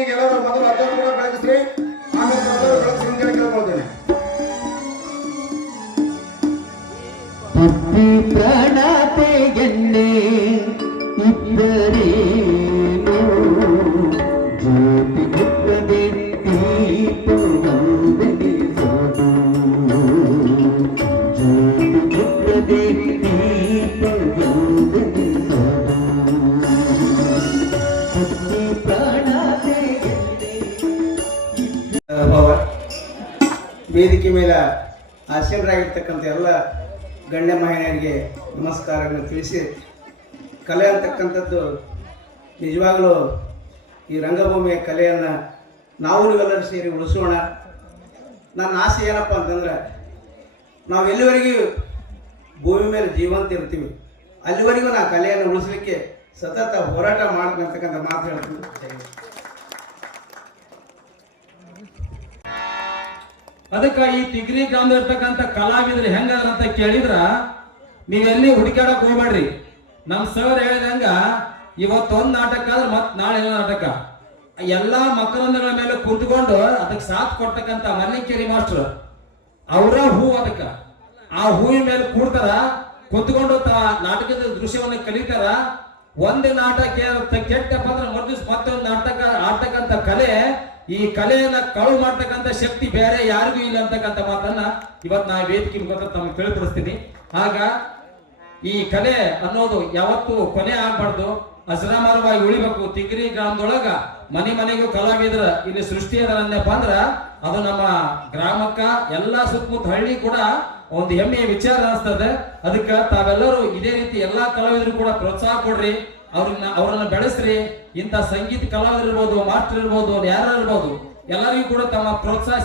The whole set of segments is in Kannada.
ಈಗ ಎಲ್ಲರೂ ಮೊದಲು ಅಜ್ಜನ ಕೂಡ ಬೆಳಗಿಸ್ರಿ, ಆಮೇಲೆ ಎಲ್ಲರೂ ಬೆಳಗಿಸ್ರಿ ಅಂತ ಹೇಳಿ ಕೇಳ್ಕೊಳ್ತೇನೆ. ಪ್ರಾಣತೆ ಎನ್ನೆ ಇದ್ದರೇನು ಜ್ಯೋತಿ ಗುಪ್ಪದೆ ದೀಪವಂದನಿಸೋದು, ಜ್ಯೋತಿ ಗುಪ್ಪದೆ ದೀಪವಂದನಿಸೋದು. ಪ್ರಾಣತೆ ವೇದಿಕೆ ಮೇಲೆ ಆಸೀನರಾಗಿರ್ತಕ್ಕಂಥ ಎಲ್ಲ ಗಣ್ಯ ಮಹಿಳೆಯರಿಗೆ ನಮಸ್ಕಾರಗಳನ್ನು ತಿಳಿಸಿ, ಕಲೆ ಅಂತಕ್ಕಂಥದ್ದು ನಿಜವಾಗಲೂ ಈ ರಂಗಭೂಮಿಯ ಕಲೆಯನ್ನು ನಾವು ನೀವೆಲ್ಲರೂ ಸೇರಿ ಉಳಿಸೋಣ. ನನ್ನ ಆಸೆ ಏನಪ್ಪ ಅಂತಂದ್ರೆ, ನಾವು ಎಲ್ಲಿವರೆಗೂ ಭೂಮಿ ಮೇಲೆ ಜೀವಂತ ಇರ್ತೀವಿ ಅಲ್ಲಿವರೆಗೂ ನಾ ಕಲೆಯನ್ನು ಉಳಿಸಲಿಕ್ಕೆ ಸತತ ಹೋರಾಟ ಮಾಡ್ತಕ್ಕಂಥ ಮಾತು ಹೇಳ್ತೀನಿ. ಅದಕ್ಕೆ ಈ ತಿಗ್ರಿ ಗ್ರಾಮದ ಇರ್ತಕ್ಕಂಥ ಕಲಾವಿದರು ಹೆಂಗದ್ರ ಅಂತ ಕೇಳಿದ್ರ ನೀವೆಲ್ಲಿ ಹುಡುಕಾಡಕ್ ಹೋಗ್ಬೇಡ್ರಿ. ನಮ್ ಸರ್ ಹೇಳಿದಂಗ ಇವತ್ತೊಂದು ನಾಟಕ ಆದ್ರೆ ಮತ್ ನಾಳೆ ನಾಟಕ, ಎಲ್ಲಾ ಮಕರಂದಗಳ ಮೇಲೆ ಕುಂತ್ಕೊಂಡು ಅದಕ್ಕೆ ಸಾಥ್ ಕೊಡ್ತಕ್ಕಂಥ ಮಲ್ಲಿಕೇರಿ ಮಾಸ್ಟರ್ ಅವರ ಹೂ, ಅದಕ್ಕ ಆ ಹೂವಿನ ಮೇಲೆ ಕೂಡ್ತಾರ, ಕುಂತ್ಕೊಂಡು ನಾಟಕದ ದೃಶ್ಯವನ್ನ ಕಲಿತಾರ. ಒಂದು ನಾಟಕ ಕೆಟ್ಟಪ್ಪ ಅಂದ್ರೆ ಮರುದಿವ್ಸ ಮತ್ತೊಂದು ನಾಟಕ ಆಡ್ತಕ್ಕಂಥ ಕಲೆ, ಈ ಕಲೆಯನ್ನ ಕಳು ಮಾಡ್ತಕ್ಕಂಥ ಶಕ್ತಿ ಬೇರೆ ಯಾರಿಗೂ ಇಲ್ಲ ಅಂತಕ್ಕಂಥ ಮಾತನ್ನ ಇವತ್ತು ನಾ ವೇದಿಕೆ ಮುಖಾಂತರ ತಮಗೆ ತಿಳಿಪಡಿಸ್ತೀನಿ. ಆಗ ಈ ಕಲೆ ಅನ್ನೋದು ಯಾವತ್ತೂ ಕೊನೆ ಆಗ್ಬಾರ್ದು, ಅಜರಾಮರವಾಗಿ ಉಳಿಬೇಕು. ತಿಗ್ರಿ ಗ್ರಾಮದೊಳಗ ಮನೆ ಮನೆಗೂ ಕಲಾವಿದ್ರ ಇಲ್ಲಿ ಸೃಷ್ಟಿ ಅದನ್ನಪ್ಪ ಅಂದ್ರ ಅದು ನಮ್ಮ ಗ್ರಾಮಕ್ಕ ಎಲ್ಲಾ ಸುತ್ತಮುತ್ತ ಹಳ್ಳಿ ಕೂಡ ಒಂದು ಹೆಮ್ಮೆಯ ವಿಚಾರ ಅನಿಸ್ತದೆ. ಅದಕ್ಕೆ ತಾವೆಲ್ಲರೂ ಇದೇ ರೀತಿ ಎಲ್ಲಾ ಕಲಾವಿದರು ಕೂಡ ಪ್ರೋತ್ಸಾಹ ಕೊಡ್ರಿ, ಅವ್ರನ್ನ ಬೆಳೆಸ್ರಿ. ಇಂಥ ಸಂಗೀತ ಕಲಾವಿದರು ಇರ್ಬೋದು, ಮಾಸ್ಟರ್ ಇರ್ಬೋದು, ಯಾರು ಇರ್ಬೋದು, ಎಲ್ಲರಿಗೂ ಕೂಡ ತಮ್ಮ ಪ್ರೋತ್ಸಾಹ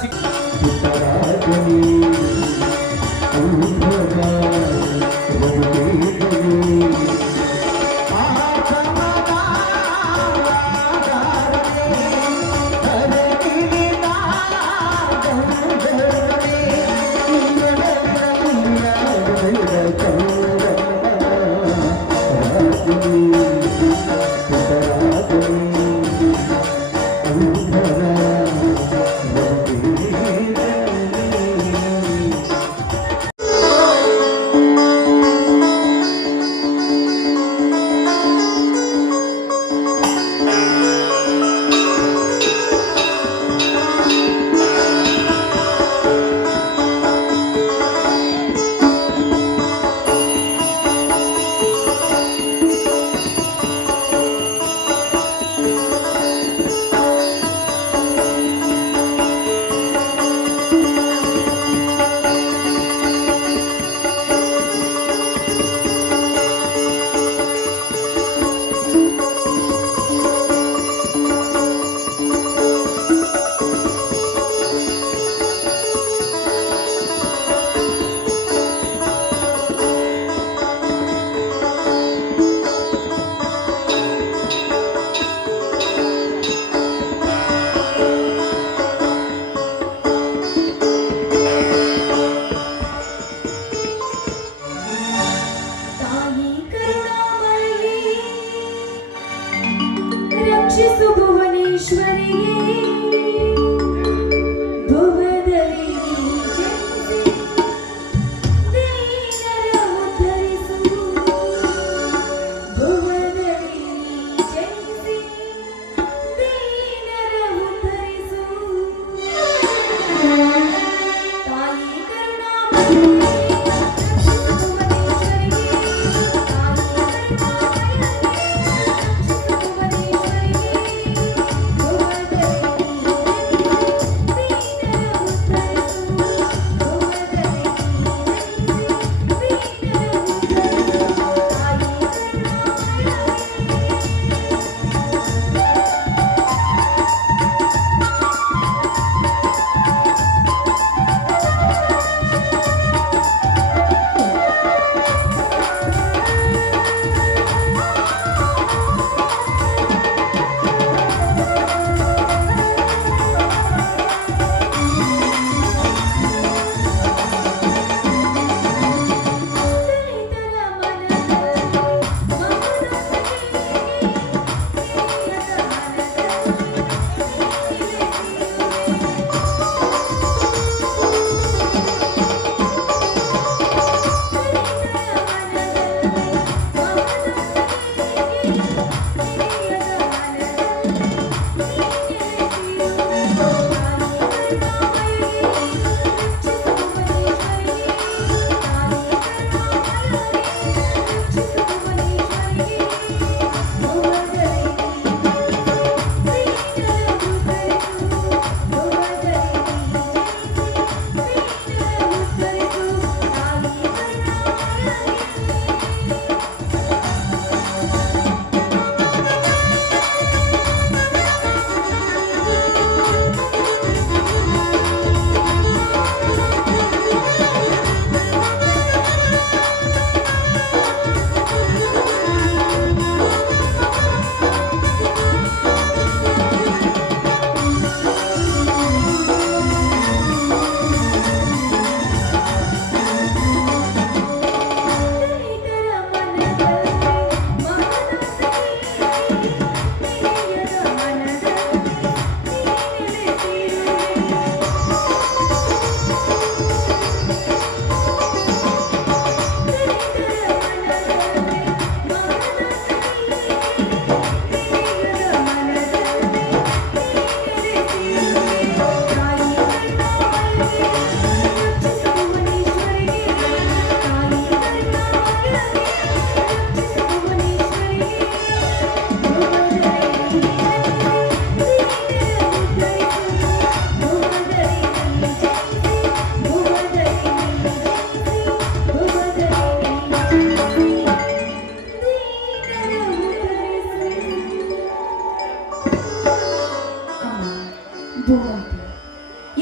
ಭೂಮಾತೆ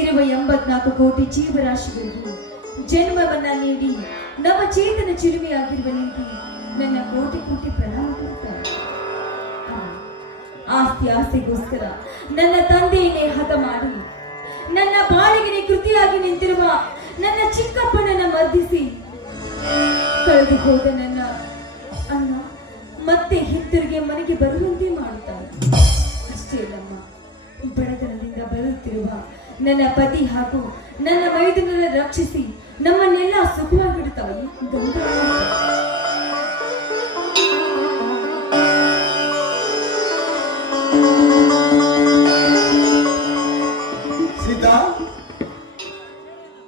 ಇರುವ 84 ಕೋಟಿ ಜೀವರಾಶಿಗಳಿಗೂ ಜನ್ಮವನ್ನ ನೀಡಿ ನವ ಚೇತನ ಚಿಲುಮೆಯಾಗಿರುವ ನಿಮಗೆ ನನ್ನ ಕೋಟಿ ಕೋಟಿ ಪ್ರಣಾಮ ಕೊಡ್ತಾರೆ. ಆಸ್ತಿಗೋಸ್ಕರ ನನ್ನ ತಂದೆಯನ್ನೇ ಹತ ಮಾಡಿ ನನ್ನ ಬಾಳಿಗೆ ಕೃತಿಯಾಗಿ ನಿಂತಿರುವ ನನ್ನ ಚಿಕ್ಕಪ್ಪನನ್ನ ಮರ್ದಿಸಿ ಕಳೆದು ಹೋದ ನನ್ನ ಅಣ್ಣ ಮತ್ತೆ ಹಿಂತಿರುಗಿ ಮನೆಗೆ ಬರುವಂತೆ ಮಾಡುತ್ತಾರೆ. ಅಷ್ಟೇ ಅಲ್ಲಮ್ಮ, ಬಡತನದಿಂದ ಬರುತ್ತಿರುವ ನನ್ನ ಪತಿ ಹಾಗೂ ನನ್ನ ಮೈದುನರನ್ನು ರಕ್ಷಿಸಿ ನಮ್ಮನ್ನೆಲ್ಲ ಸುಖವಾಗಿಡುತ್ತಾಯಿ ಗಂಗಾ. ಸೀತಾ,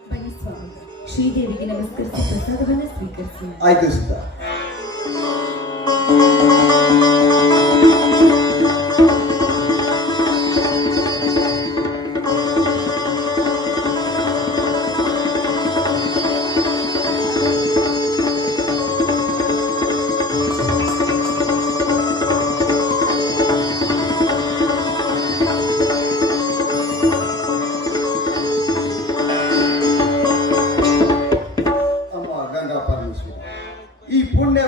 ಬನ್ನಿ ಸ್ವಾಮಿ, ಶ್ರೀದೇವಿಗೆ ನಮಸ್ಕರಿಸಿ ಪ್ರಸಾದವನ್ನು ಸ್ವೀಕರಿಸಿ. ಆಯ್ತು ಸೀತಾ. ಈ ಪುಣ್ಯ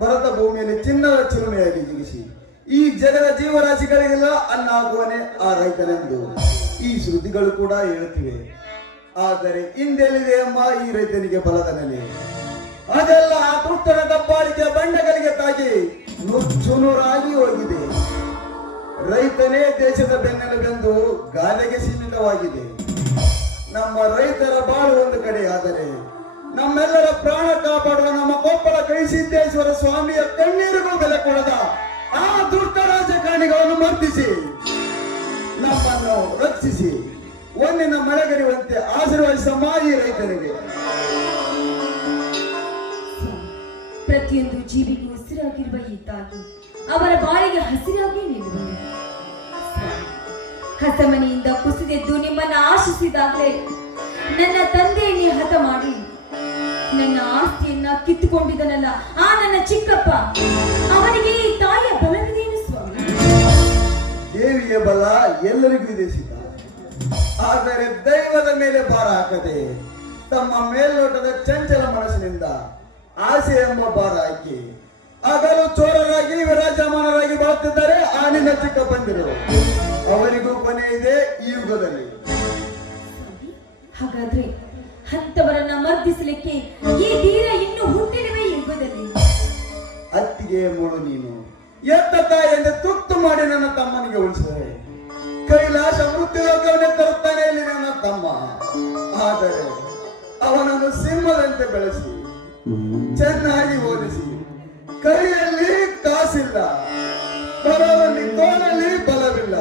ಭರತ ಭೂಮಿಯಲ್ಲಿ ಚಿನ್ನದ ಚಿಲುಮೆಯಾಗಿ ಜಿಗಿಸಿ ಈ ಜಗದ ಜೀವರಾಶಿಗಳಿಗೆಲ್ಲ ಅನ್ನ ಆಗುವನೆ ಆ ರೈತನೆಂದು ಈ ಶ್ರುತಿಗಳು ಕೂಡ ಹೇಳುತ್ತಿವೆ. ಆದರೆ ಹಿಂದೆಲ್ಲಿದೆ ಎಂಬ ಈ ರೈತನಿಗೆ ಬಲದ ನೆಲೆ ಅದೆಲ್ಲ ಆ ದುಷ್ಟರ ದಬ್ಬಾಳಿಕೆ ಬಂಡಗಳಿಗೆ ತಾಗಿ ನುಚ್ಚುನೂರಾಗಿ ಹೋಗಿದೆ. ರೈತನೇ ದೇಶದ ಬೆನ್ನೆಲುಬೆಂದು ಗಾದೆಗೆ ಸೀಮಿತವಾಗಿದೆ. ನಮ್ಮ ರೈತರ ಬಾಳು ಒಂದು ಕಡೆ ಆದರೆ ನಮ್ಮೆಲ್ಲರ ಪ್ರಾಣ ಕಾಪಾಡುವ ನಮ್ಮ ಕೊಪ್ಪಳ ಕೈಸಿದ್ದೇಶ್ವರ ಸ್ವಾಮಿಯ ಕಣ್ಣೀರಿಗೂ ಬೆಲೆ ಕೊಡದ ಆ ದುಷ್ಟ ರಾಜಕಾರಣಿಗಳನ್ನು ಮರ್ದಿಸಿ ನಮ್ಮನ್ನು ರಕ್ಷಿಸಿ ಒಂದಿನ ಮಳೆಗರಿಯುವಂತೆ ಆಶೀರ್ವದಿಸಮ್ಮ ಈ ರೈತನಿಗೆ. ಪ್ರತಿಯೊಂದು ಜೀವಿಗೂ ಉಸಿರಾಗಿರುವ ಈ ತಾಯಿ ಅವರ ಬಾಳಿಗೆ ಹಸಿರಾಗಿ ನಿಲ್ಲುವುದು. ಹಸಮನೆಯಿಂದ ಕುಸಿದೆದ್ದು ನಿಮ್ಮನ್ನ ಆಶಿಸಿದಾಗಲೇ ನನ್ನ ತಂದೆಯನ್ನೇ ಹತ ಮಾಡಿ ನನ್ನ ಆಸ್ತಿಯನ್ನ ಕಿತ್ತುಕೊಂಡಿದ್ದನಲ್ಲ ಆ ನನ್ನ ಚಿಕ್ಕಪ್ಪ, ಅವನಿಗೆ ಈ ತಾಯಿಯ ಬಲವಿದೇನು ಸ್ವಾಮಿ? ದೇವಿಯ ಬಲ ಎಲ್ಲರಿಗೂ ಇದೆ ಸೀತಾ. ಆದರೆ ದೈವದ ಮೇಲೆ ಭಾರ ಹಾಕದೆ ತಮ್ಮ ಮೇಲ್ನೋಟದ ಚಂಚಲ ಮನಸ್ಸಿನಿಂದ ಆಸೆ ಎಂಬ ಭಾರ ಹಾಕಿ ಆಗಲೂ ಚೋರರಾಗಿ ವಿರಾಜಮಾನರಾಗಿ ಬಾಳುತ್ತಿದ್ದಾರೆ ಆ ನಿನ್ನ ಚಿಕ್ಕಪ್ಪಂದಿರು. ಅವರಿಗೂ ಕೊನೆ ಇದೆ ಈ ಯುಗದಲ್ಲಿ. ಹಾಗಾದ್ರೆ ಅಂತವರನ್ನ ಮರ್ದಿಸಲಿಕ್ಕೆ ಈ ಧೀರ ಇನ್ನು ಹುಟ್ಟಿರುವೆ ಯುಗದಲ್ಲಿ. ಅತ್ತಿಗೆ ಮೂಳು ನೀನು ಎತ್ತ ತಾಯಿಯಿಂದ ತುತ್ತು ಮಾಡಿ ನನ್ನ ತಮ್ಮನಿಗೆ ಉಳಿಸಿದರೆ ಕೈಲಾಸ ಮೃತ್ಯುಲೋಕವನ್ನೇ ತರುತ್ತಾನೆ ಇಲ್ಲಿ ನನ್ನ ತಮ್ಮ. ಆದರೆ ಅವನನ್ನು ಸಿಂಹದಂತೆ ಬೆಳೆಸಿ ಚೆನ್ನಾಗಿ ಓದಿಸಿ ಕೈಯಲ್ಲಿ ಕಾಸಿಲ್ಲ, ಬಲದಲ್ಲಿ ತೋಳಲ್ಲಿ ಬಲವಿಲ್ಲ.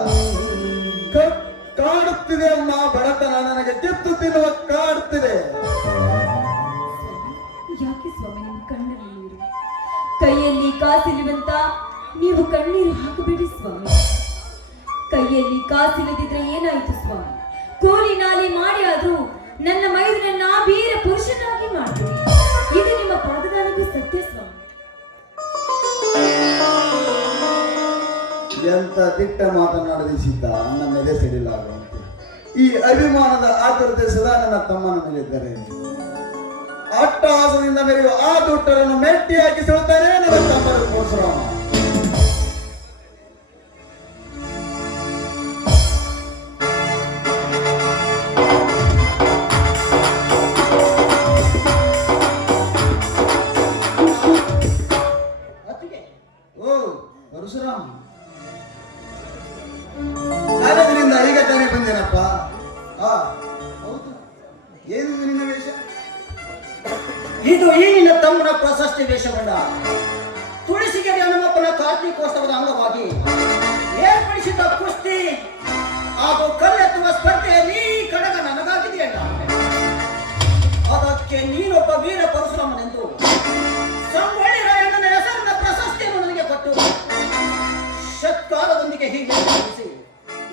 ಕಾಡುತ್ತಿದೆ ಅಮ್ಮ ಬಡತನ, ನನಗೆ ಕಿತ್ತು ತಿನ್ನುವ ಕಾಡುತ್ತಿದೆ. ಯಾಕೆ ಸ್ವಾಮಿ ನಿಮ್ಮ ಕಣ್ಣಲ್ಲಿ ನೀರು? ಕೈಯಲ್ಲಿ ಕಾಸಿಲ್ಲವಂತ ನೀವು ಕಣ್ಣೀರು ಹಾಕಬೇಡಿ ಸ್ವಾಮಿ. ಕೈಯಲ್ಲಿ ಕಾಸಿಲ್ಲದಿದ್ರೆ ಏನಾಯ್ತು ಸ್ವಾಮಿ? ಕೂಲಿ ನಾಲಿ ಮಾಡಿ ಆದ್ರೂ ನನ್ನ ಮೈದನನ್ನ ವೀರ ಪುರುಷನಾಗಿ ಮಾಡ್ತೀವಿ. ಇದು ನಿಮ್ಮ ಪಾದದಾನಗೂ ಸತ್ಯ ಸ್ವಾಮಿ. ಎಂತ ದಿಟ್ಟ ಮಾತನಾಡದೆ ಸೀತ, ನನ್ನ ಎದೆ ಸಿಡಿಲಾಗುವಂತೆ ಈ ಅಭಿಮಾನದ ಆತುರತೆ ಸದಾ ನನ್ನ ತಮ್ಮನ ಮೇಲಿದ್ದರೆ ಅಟ್ಟಹಾಸದಿಂದ ಮೆರೆಯುವ ಆ ದುಷ್ಟರನ್ನು ಮೆಟ್ಟಿ ಹಾಕಿ ಸಿಳುತ್ತಾರೆ ನನ್ನ ತಮ್ಮನ ಪರಶುರಾಮ. ಓ ಪರಶುರಾಮ, ಕಾಲೇಜಿನಿಂದ ಈಗ ತಾನೇ ಬಂದೇನಪ್ಪ. ಹೌದು, ಏನು ನಿನ್ನ ವೇಷ? ಇದು ಈ ನಿನ್ನ ತಮ್ಮನ ಪ್ರಶಸ್ತಿ ವೇಷಗೊಂಡ ತುಳಸಿಗೆರೆ ಹನುಮಪ್ಪನ ಕಾರ್ತಿಕೋತ್ಸವದ ಅಂಗವಾಗಿ ಏರ್ಪಡಿಸಿದ ಕುಸ್ತಿ ಹಾಗೂ ಕಲ್ಲೆತ್ತುವ ಸ್ಪರ್ಧೆಯಲ್ಲಿ ಕಡಗ ನನಗಾಗಿದೆಯಲ್ಲ. ಅದಕ್ಕೆ ನೀನೊಬ್ಬ ವೀರ ಪರಶುರಾಮನೆಂದು ಸಂಗೊಳ್ಳಿ ರಾಯಣ್ಣನ ಹೆಸರಿನ ಪ್ರಶಸ್ತಿಯನ್ನು ನನಗೆ ಕೊಟ್ಟು ಸತ್ಕಾರದೊಂದಿಗೆ ಹೀಗೆ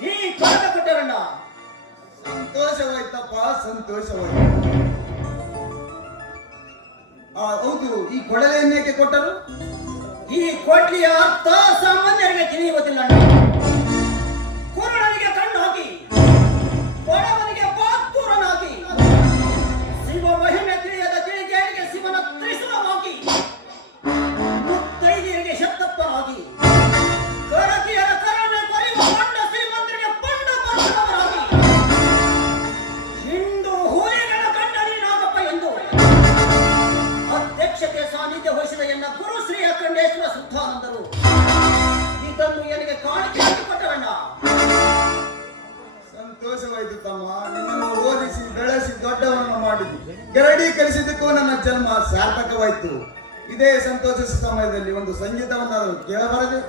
ಈ ಕಡಗ ಕೊಟ್ಟರಣ್ಣ. ಸಂತೋಷವಾಯ್ತಪ್ಪ, ಸಂತೋಷವಾಯ್ತು. ಹೌದು, ಈ ಕೊಡಲೆಯನ್ನೇಕೆ ಕೊಟ್ಟರು? ಈ ಕೊಡ್ಲಿಯ ಅರ್ಥ ಸಾಮಾನ್ಯರಿಗೆ ತಿಳಿಯುವುದಿಲ್ಲ. ಕುರುಡನಿಗೆ ಕಣ್ಣು ಹಾಕಿ ಸಂತೋಷವಾಯಿತು ತಮ್ಮ. ನಿನ್ನನ್ನು ಓದಿಸಿ ಬೆಳೆಸಿ ದೊಡ್ಡವನನ್ನು ಮಾಡಿದ್ದು ಗರಡಿ ಕಲಿಸಿದ್ದಕ್ಕೂ ನನ್ನ ಜನ್ಮ ಸಾರ್ಥಕವಾಯಿತು. ಇದೇ ಸಂತೋಷ ಸಮಯದಲ್ಲಿ ಒಂದು ಸಂಗೀತವನ್ನಾದರೂ ಕೇಳಬಾರದೆ?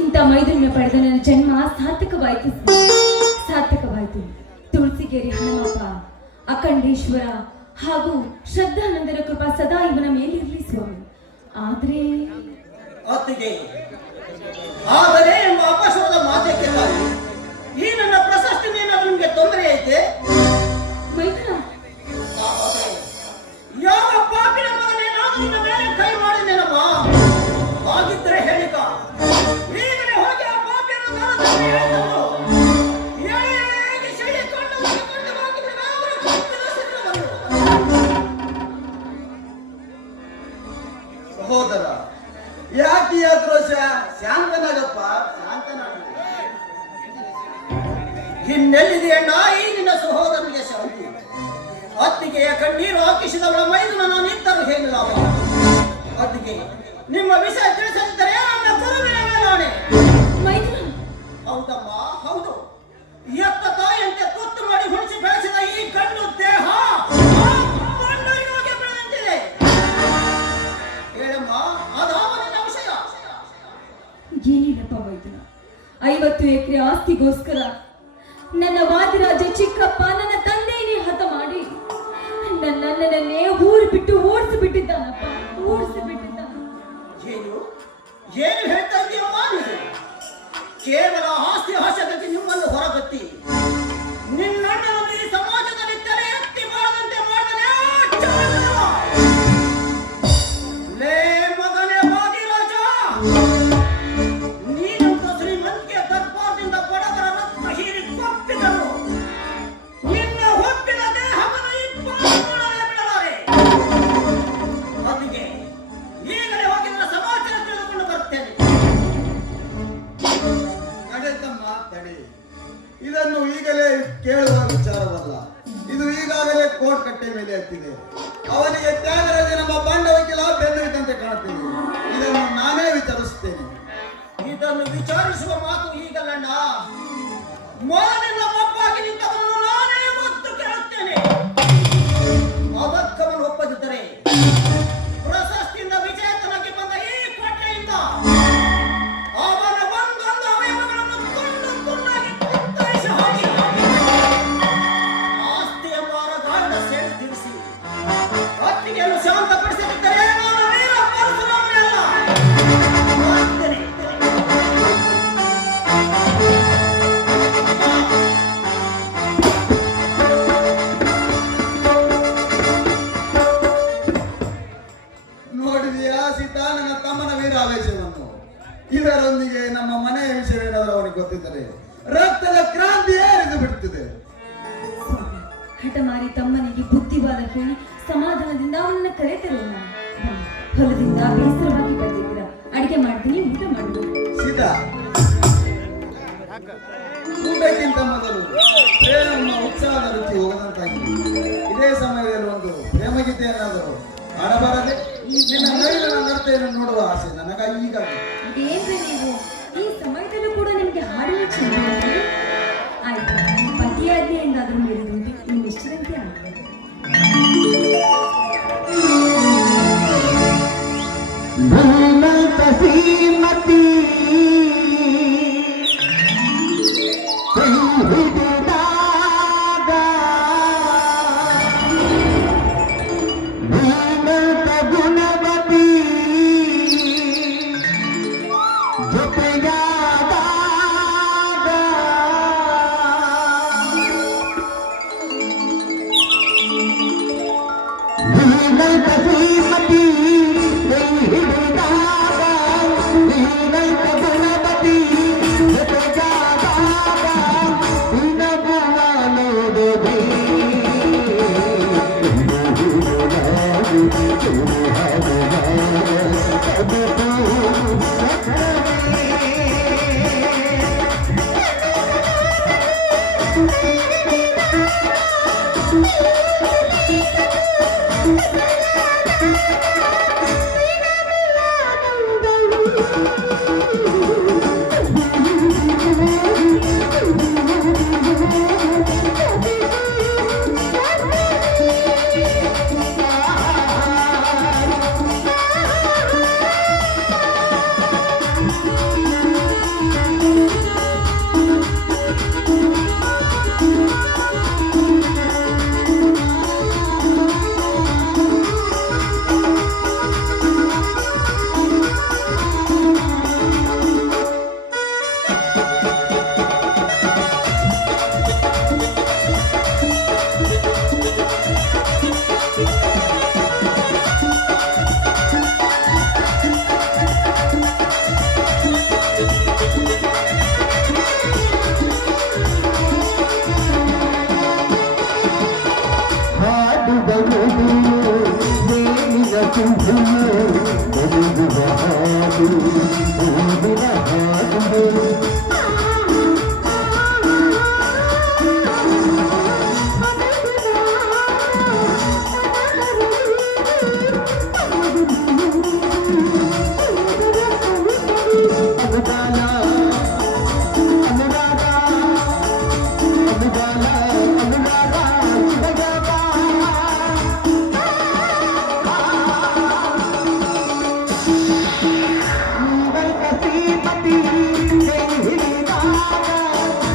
ಇಂಥ ಮೈದುರಿಮೆ ಪಡೆದ ನನ್ನ ಜನ್ಮ ಸಾರ್ಥಕವಾಯಿತು, ಸಾರ್ಥಕವಾಯಿತು. ತುಳಸಿಗೇರಿ ಹನುಮಪ್ಪ, ಅಖಂಡೇಶ್ವರ ಹಾಗೂ ಶ್ರದ್ಧಾನಂದರ ಕೃಪಾ ಸದಾ ಇವನ ಮೇಲಿರಲಿ ಸ್ವಾಮಿ. ಆದ್ರೆ ಅತ್ತಿಗೆ ಆದರೆ ಎಂಬ ಅಪಶಬ್ದ ಮಾತಕ್ಕೆ ತಾಯಿ, ಈ ನನ್ನ ಪ್ರಶಸ್ತಿ ಏನಾದ್ರೂ ನಿಮ್ಗೆ ತೊಂದರೆ ಐತೆ? ಮೈದುನ ಯಾವ ಪಾಪಿನ ಮಗನೇನಾದ್ರೂ ನಿನ್ನ ಮೇಲೆ ಕೈ ಮಾಡಿದ್ದೇನಮ್ಮ? ಹಾಗಿದ್ರೆ ಹೇಳಿಕ ಈಗಲೇ ಹೋಗಿ ಆ ಪಾಪಿಯನ್ನು ಸಹೋದರ, ಯಾಕೆ ಆಕ್ರೋಶ? ಶಾಂತನಾಗಪ್ಪ, ಇನ್ನೆಲ್ಲಿದೆ ಅಣ್ಣ ಈ ನಿನ್ನ ಸಹೋದರನಿಗೆ ಶಾಂತಿ? ಅತ್ತಿಗೆಯ ಕಣ್ಣೀರು ಹಾಕಿಸಿದವಳ ಮೈದುನ ನಾನಿದ್ದರೂ ಹೇಗೆ ಲಾಭ? ಅತ್ತಿಗೆ ನಿಮ್ಮ ವಿಷಯ ತಿಳಿಸದಿದ್ದರೆ ನನ್ನ ಗುರುವಿನ ಮೇಲಾಣೆ. ಮೈದುನ ಹೌದಮ್ಮ, ಹೌದು. ಎತ್ತ ತಾಯಿಯಂತೆ ತುತ್ತು ಮಾಡಿ ಹುಣಿಸಿ ಬೆಳೆಸಿದ ಈ ಗಂಡು ದೇಹ ಬೆಳೆದಂತಿದೆ. ಹೇಳಮ್ಮ, ಅದಾವನ ವಿಷಯ? ಏನಿಲ್ಲಪ್ಪ ಮೈದುನ, 50 ಎಕರೆ ಆಸ್ತಿಗೋಸ್ಕರ ನನ್ನ ವಾದಿರಾಜ ಚಿಕ್ಕಪ್ಪ ನನ್ನ ತಂದೆಯನ್ನೇ ಹತ ಮಾಡಿ ನನ್ನನ್ನೇ ಊರು ಬಿಟ್ಟು ಓಡಿಸಿಬಿಟ್ಟಿದ್ದಾನಪ್ಪ, ಓಡಿಸಿಬಿಟ್ಟಿದ್ದಾನ. ಏನು ಏನು ಹೇಳ್ತಾ ಇದೆಯಮ್ಮ ನೀನು? ಕೇವಲ ಆಸ್ತಿ ಆಶಯಕ್ಕೆ ನಿಮ್ಮನ್ನು ಹೊರಗತ್ತಿ ನಿನ್ನಣ್ಣನನ್ನು ಈ ಸಮಾಜದಲ್ಲಿ ತಲೆ ಎತ್ತಿ ಮಾಡದಂತೆ ಮಾಡಲೇ ಲೇ ಮಗನೇ ವಾದಿರಾಜ, ನೀನಂತ ಶ್ರೀಮಂತಿಯ ದರ್ಬಾರದಿಂದ ಬಡವರ ರಕ್ತ ಹೀರಿ ಕೊಪ್ಪಿದರು. ನಿನ್ನ ಹೊಪ್ಪಿನ ದೇಹವನ್ನು ಬಿಡಲಾರೆ. ಅದಕ್ಕೆ ಈಗಲೇ ಹೋಗಿ ನನ್ನ ಸಮಾಚಾರ ತಿಳಿದುಕೊಂಡು ಬರ್ತೇನೆ. ನಡೆತಮ್ಮ ತಡಿ, ಇದನ್ನು ಈಗಲೇ ಕೇಳುವ ವಿಚಾರವಲ್ಲ. ಇದು ಈಗಾಗಲೇ ಕೋರ್ಟ್ ಕಟ್ಟೆ ಮೇಲೆ ಹತ್ತಿದೆ. ಅವನಿಗೆ ತ್ಯಾಗರಾಜ ನಮ್ಮ ಬಂಡ ವಕೀಲ ಬೆನ್ನುವಿದ್ದಂತೆ ಕಾಣುತ್ತಿದೆ. ಇದನ್ನು ನಾನೇ ವಿಚಾರಿಸುತ್ತೇನೆ. ಇದನ್ನು ವಿಚಾರಿಸುವ ಮಾತು ಈಗಲ್ಲಣ್ಣ. ಮೊದಲಿನ ಒಪ್ಪಾಗಿ ನಿಂತವನನ್ನು ನಾನೇ ಒತ್ತು ಕೇಳುತ್ತೇನೆ. ಅದಕ್ಕವನು ಒಪ್ಪದಿದ್ದರೆ ಪ್ರಶಸ್ತಿಯಿಂದ ವಿಜೇತನಾಗಿ ಬಂದ ಈ ಕೋಟೆಯಿಂದ ಅವನ ಒಂದೊಂದು ಅವಯವಗಳನ್ನು ತುಂಡು ತುಂಡಾಗಿ ಕಿತ್ತರಿಸಿ ಹಾಕಿ ಆಸ್ತಿಯ ಭಾರ ಗಾಢ ಸೇಡು ತೀರಿಸಿ ಅತ್ತಿಗೆಯನ್ನು ಶಾಂತಪಡಿಸದಿದ್ದರೆ ನಾನು ವೀರ ಪರಶುರಾಮನೇ ಅಲ್ಲ. ಮಾಡ್ತೇನೆ. ನೋಡಿದೆಯಾ ಸೀತಾ ನನ್ನ ತಮ್ಮನ ವೀರಾವೇಶವನ್ನು? ಇದರೊಂದಿಗೆ ನಮ್ಮ ಮನೆಯ ವಿಷಯವೇನಾದರೂ ಅವನಿಗೆ ಗೊತ್ತಿದ್ದರೆ ರಕ್ತದ ಕ್ರಾಂತಿಯೇ ಹರಿದು ಬಿಡುತ್ತದೆ. ಸ್ವಾಮಿ, ಹಠಮಾರಿ ತಮ್ಮನಿಗೆ ಬುದ್ಧಿವಾದ ಹೇಳಿ ಸಮಾಧಾನದಿಂದ ಅವನನ್ನ ಕರೆತರೋಣ. ಹೊಲದಿಂದ ಬೇಸರವಾಗಿ ಬಂದಿದ್ದೀರ, ಅಡಿಗೆ ಮಾಡ್ತೀನಿ, ಊಟ ಮಾಡ್ತೀನಿ. ಸೀತಾ, ಊಟಕ್ಕಿಂತ ಮೊದಲು ಪ್ರೇಮ ಉತ್ಸಾಹದ ರುಚಿ ಹೋಗದಂತಾಗಿದೆ. ಇದೇ ಸಮಯದಲ್ಲಿ ಒಂದು ಪ್ರೇಮಗೀತೆಯನ್ನಾದರೂ ಹಾಡಬಾರದೆ? ನಿನ್ನ ಮೈಲಿನ ನಡತೆಯನ್ನು ನೋಡುವ ಆಸೆ ನನಗಾಗಿ ಹೀಗಾಗಿ. ಇದೇನ್ರಿ ನೀವು ಈ ಸಮಯದಲ್ಲೂ ಕೂಡ ನಿಮ್ಗೆ ಹಾಡಿನ ಚಿಂತೆ ಇದೆ? ಆಯ್ತು, ಪತಿಯಾಜ್ಞೆ ಎಂದಾದ್ರೂ ಮೀರಿದುಂಟು, ನಿಮ್ಮ ಇಷ್ಟದಂತೆ ಆಗಲಿ. ಭೂಮಂತ ಶ್ರೀಮತಿ ಹಿಡಿದಾಗ ಭೂಮಂತ ಗುಣವತಿ ಜೊತೆಯಾದಾಗ ಭೂಮಂತ ಶ್ರೀಮತಿ ಹಿಡಿದಾಗ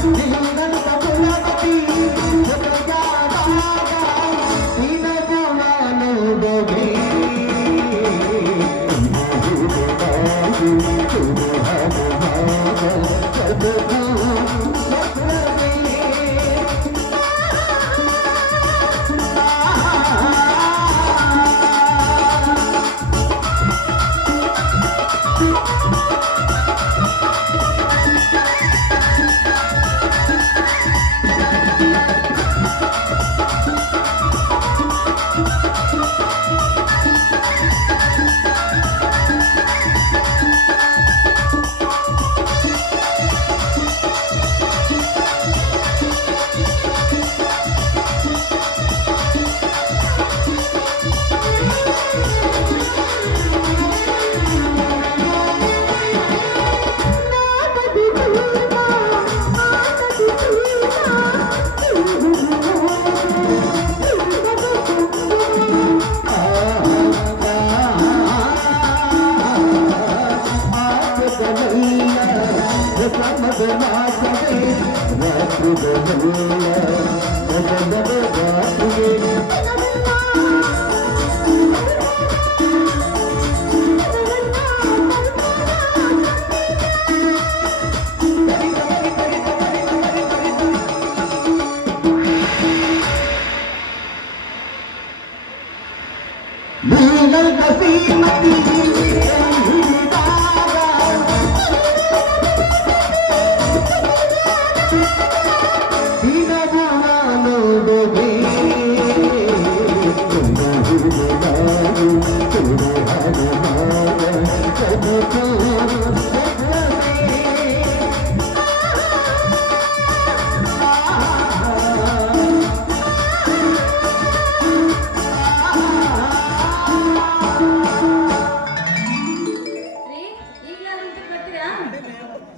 ಶ್ರೀಮಂತ ಗುಣವತಿ ನಿನಗ ನೋಡುವೆ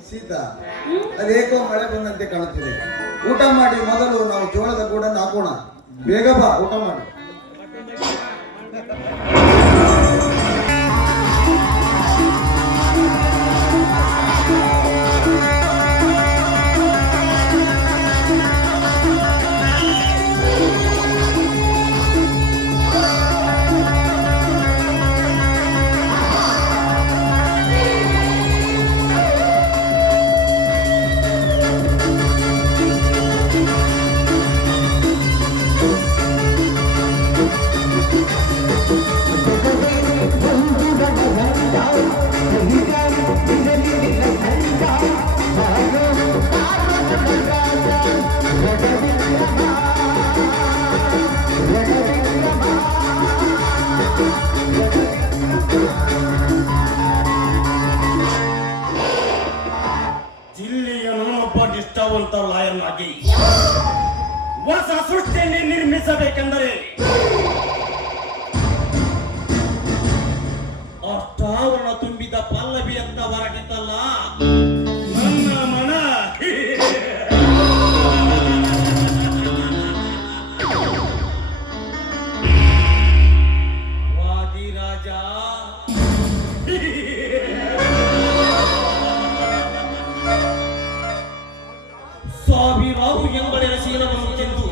ಸೀತಾ, ಅದೇಕೋ ಮಳೆ ಬಂದಂತೆ ಕಾಣುತ್ತಿದೆ. ಊಟ ಮಾಡಿ ಮೊದಲು ನಾವು ಜೋಳದ ಗೂಡನ್ನು ಹಾಕೋಣ. ಬೇಗ ಬಾ, ಊಟ ಮಾಡಿ. ಜಿಲ್ಲೆಯ ನಾನೊಬ್ಬ ನಿಷ್ಠಾವಂತ ಲಾಯರ್ ಆಗಿ ಹೊಸ ಸೃಷ್ಟಿಯಲ್ಲಿ ನಿರ್ಮಿಸಬೇಕೆಂದರೆ ಅಷ್ಟಾವರಣ ತುಂಬಿದ ಪಲ್ಲವಿ ಅಂತ ಹೊರಟಿತ್ತಲ್ಲ ನನ್ನ ಮನ. ವಾದಿರಾಜ ಸಾವಿರಾರು ಎಂಬಳೆಯ ಶೀಲವನ್ನು ತಿಂದು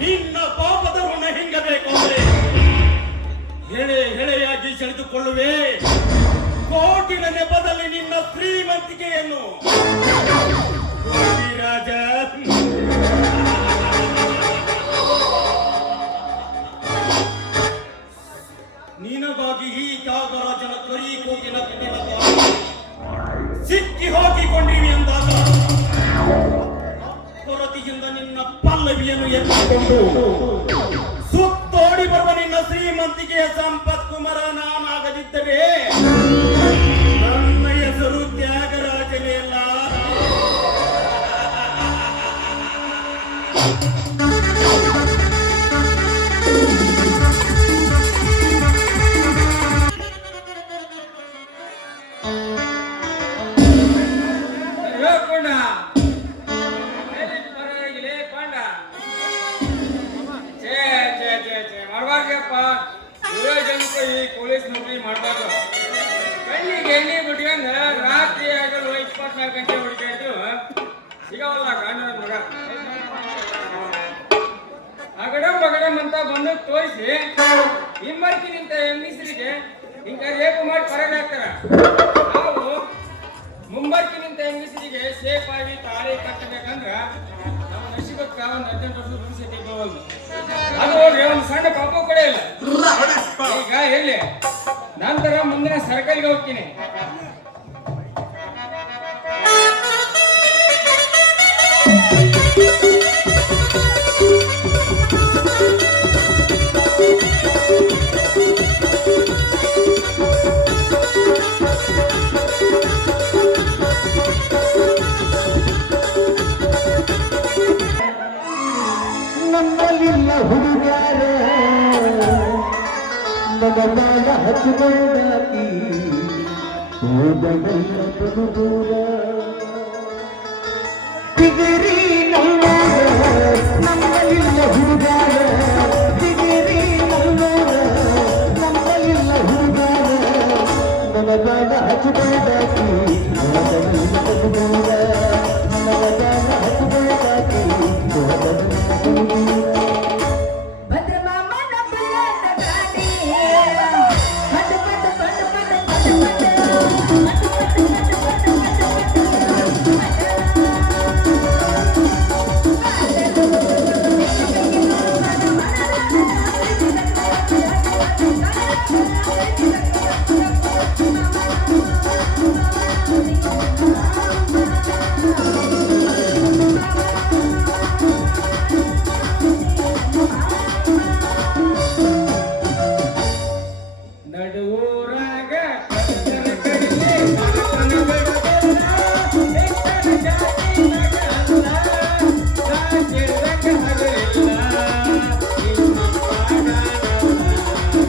ನಿನ್ನ ಪಾಪದ ಋಣ ಹಿಂಗಬೇಕು ಅಂದರೆ ಹೆಳೆಯಾಗಿ ಸೆಳೆದುಕೊಳ್ಳುವೆ. ಕೋಟಿನ ನೆಪದಲ್ಲಿ ನಿನ್ನ ಶ್ರೀಮಂತಿಕೆಯನ್ನು. ರಾಜ ನಿನಗಾಗಿ ಈ ತ್ಯಾಗರಾಜನ ಕರಿ ಕೋಟಿನ ಪಿಟಿನ ಸಿಕ್ಕಿ ಹೋಗಿಕೊಂಡಿವಿ ಅಂದಾಗ ಕೊರತೆಯಿಂದ ನಿನ್ನ ಪಲ್ಲವಿಯನ್ನು ಎತ್ತಿಕೊಂಡು ಸುತ್ತೋಡಿ ಬರುವ ನಿನ್ನ ಶ್ರೀಮಂತಿಕೆಯ ಸಂಪತ್ ಕುಮಾರ ನಾನಾಗದಿದ್ದರೆ ನನ್ನ ಹೆಸರು ತ್ಯಾಗರಾಜನೇ ಅಲ್ಲ. ಪೊಲೀಸ್ ನೌಕರಿ ಮಾಡಬಾರ್ದು. ಕಣ್ಣಿಗೆ ಎಣ್ಣೆ ಬಿಟ್ಕಂಗ ರಾತ್ರಿ ಆಗಲು 24 ಗಂಟೆ ಹುಡುಕಾಯ್ತು ಸಿಗವಲ್ಲ ಕಾಂಡ ನನ್ ಮಗ ಅಗಡಂ ಬಗಡಂ ಅಂತ ಬಂದು ತೋರಿಸಿ ಹಿಮ್ಮರ್ಕಿ ನಿಂತ ಹೆಂಗಸರಿಗೆ ಹಿಂಗ ರೇಪು ಮಾಡಿ ಹೊರಗೆ ಹಾಕ್ತಾರ. ನಾವು ಮುಂಬರ್ಕಿ ನಿಂತ ಹೆಂಗಸರಿಗೆ ಸೇಫ್ ಆಗಿ ತಾಳಿ ಕಟ್ಟಬೇಕಂದ್ರ ನಮ್ಮ ನಶೀಬಕ್ಕ ಒಂದು 18 ವರ್ಷದ ರೂಲ್ಸ್ ತೆಗೆದುಕೊಂಡು ಅದು ನೋಡ್ರಿ ಒಂದು ಸಣ್ಣ ಪಾಪು ಕೂಡ ಇಲ್ಲ. ಈಗ ಎಲ್ಲಿ ನಂತರ ಮುಂದಿನ ಸರ್ಕಲ್ಗೆ ಹೋಗ್ತೀನಿ. ನಮ್ಮಲ್ಲಿಲ್ಲ ಹುಡುಗಾರ ನಗಮಾನ ಹಚ್ಚುಕೊಂಡಾಕಿ ಹೋದಗಲ್ಲ ಬಲು ದೂರ ಬಿದಿರಿ ನಲ್ಲೂರ ನಮ್ಮಲ್ಲಿಲ್ಲ ಹುಡುಗಾರ ಬಿದಿರಿ ನಲ್ಲೂರ ನಮ್ಮಲ್ಲಿಲ್ಲ ಹುಡುಗಾರ ನಗಮಾನ ಹಚ್ಚುಕೊಂಡಾಕಿ ಹೋದಗಲ್ಲ ಬಲು ದೂರ ನಗಮಾನ ಹಚ್ಚುಕೊಂಡಾಕಿ ಹೋದಗಲ್ಲ ನಡುವೂರಾಗ ಕಳ್ಳನ ಕಡಿಲೆ ಕಳ್ಳನ ಬೆಳಗೆಲ್ಲ ಎಷ್ಟರ ಜಾತಿ ನಗಲ್ಲ ರಾಜ್ಯದಾಗ ಹಗಲಿಲ್ಲ ಇನ್ನು ಪಾಡನಲ್ಲ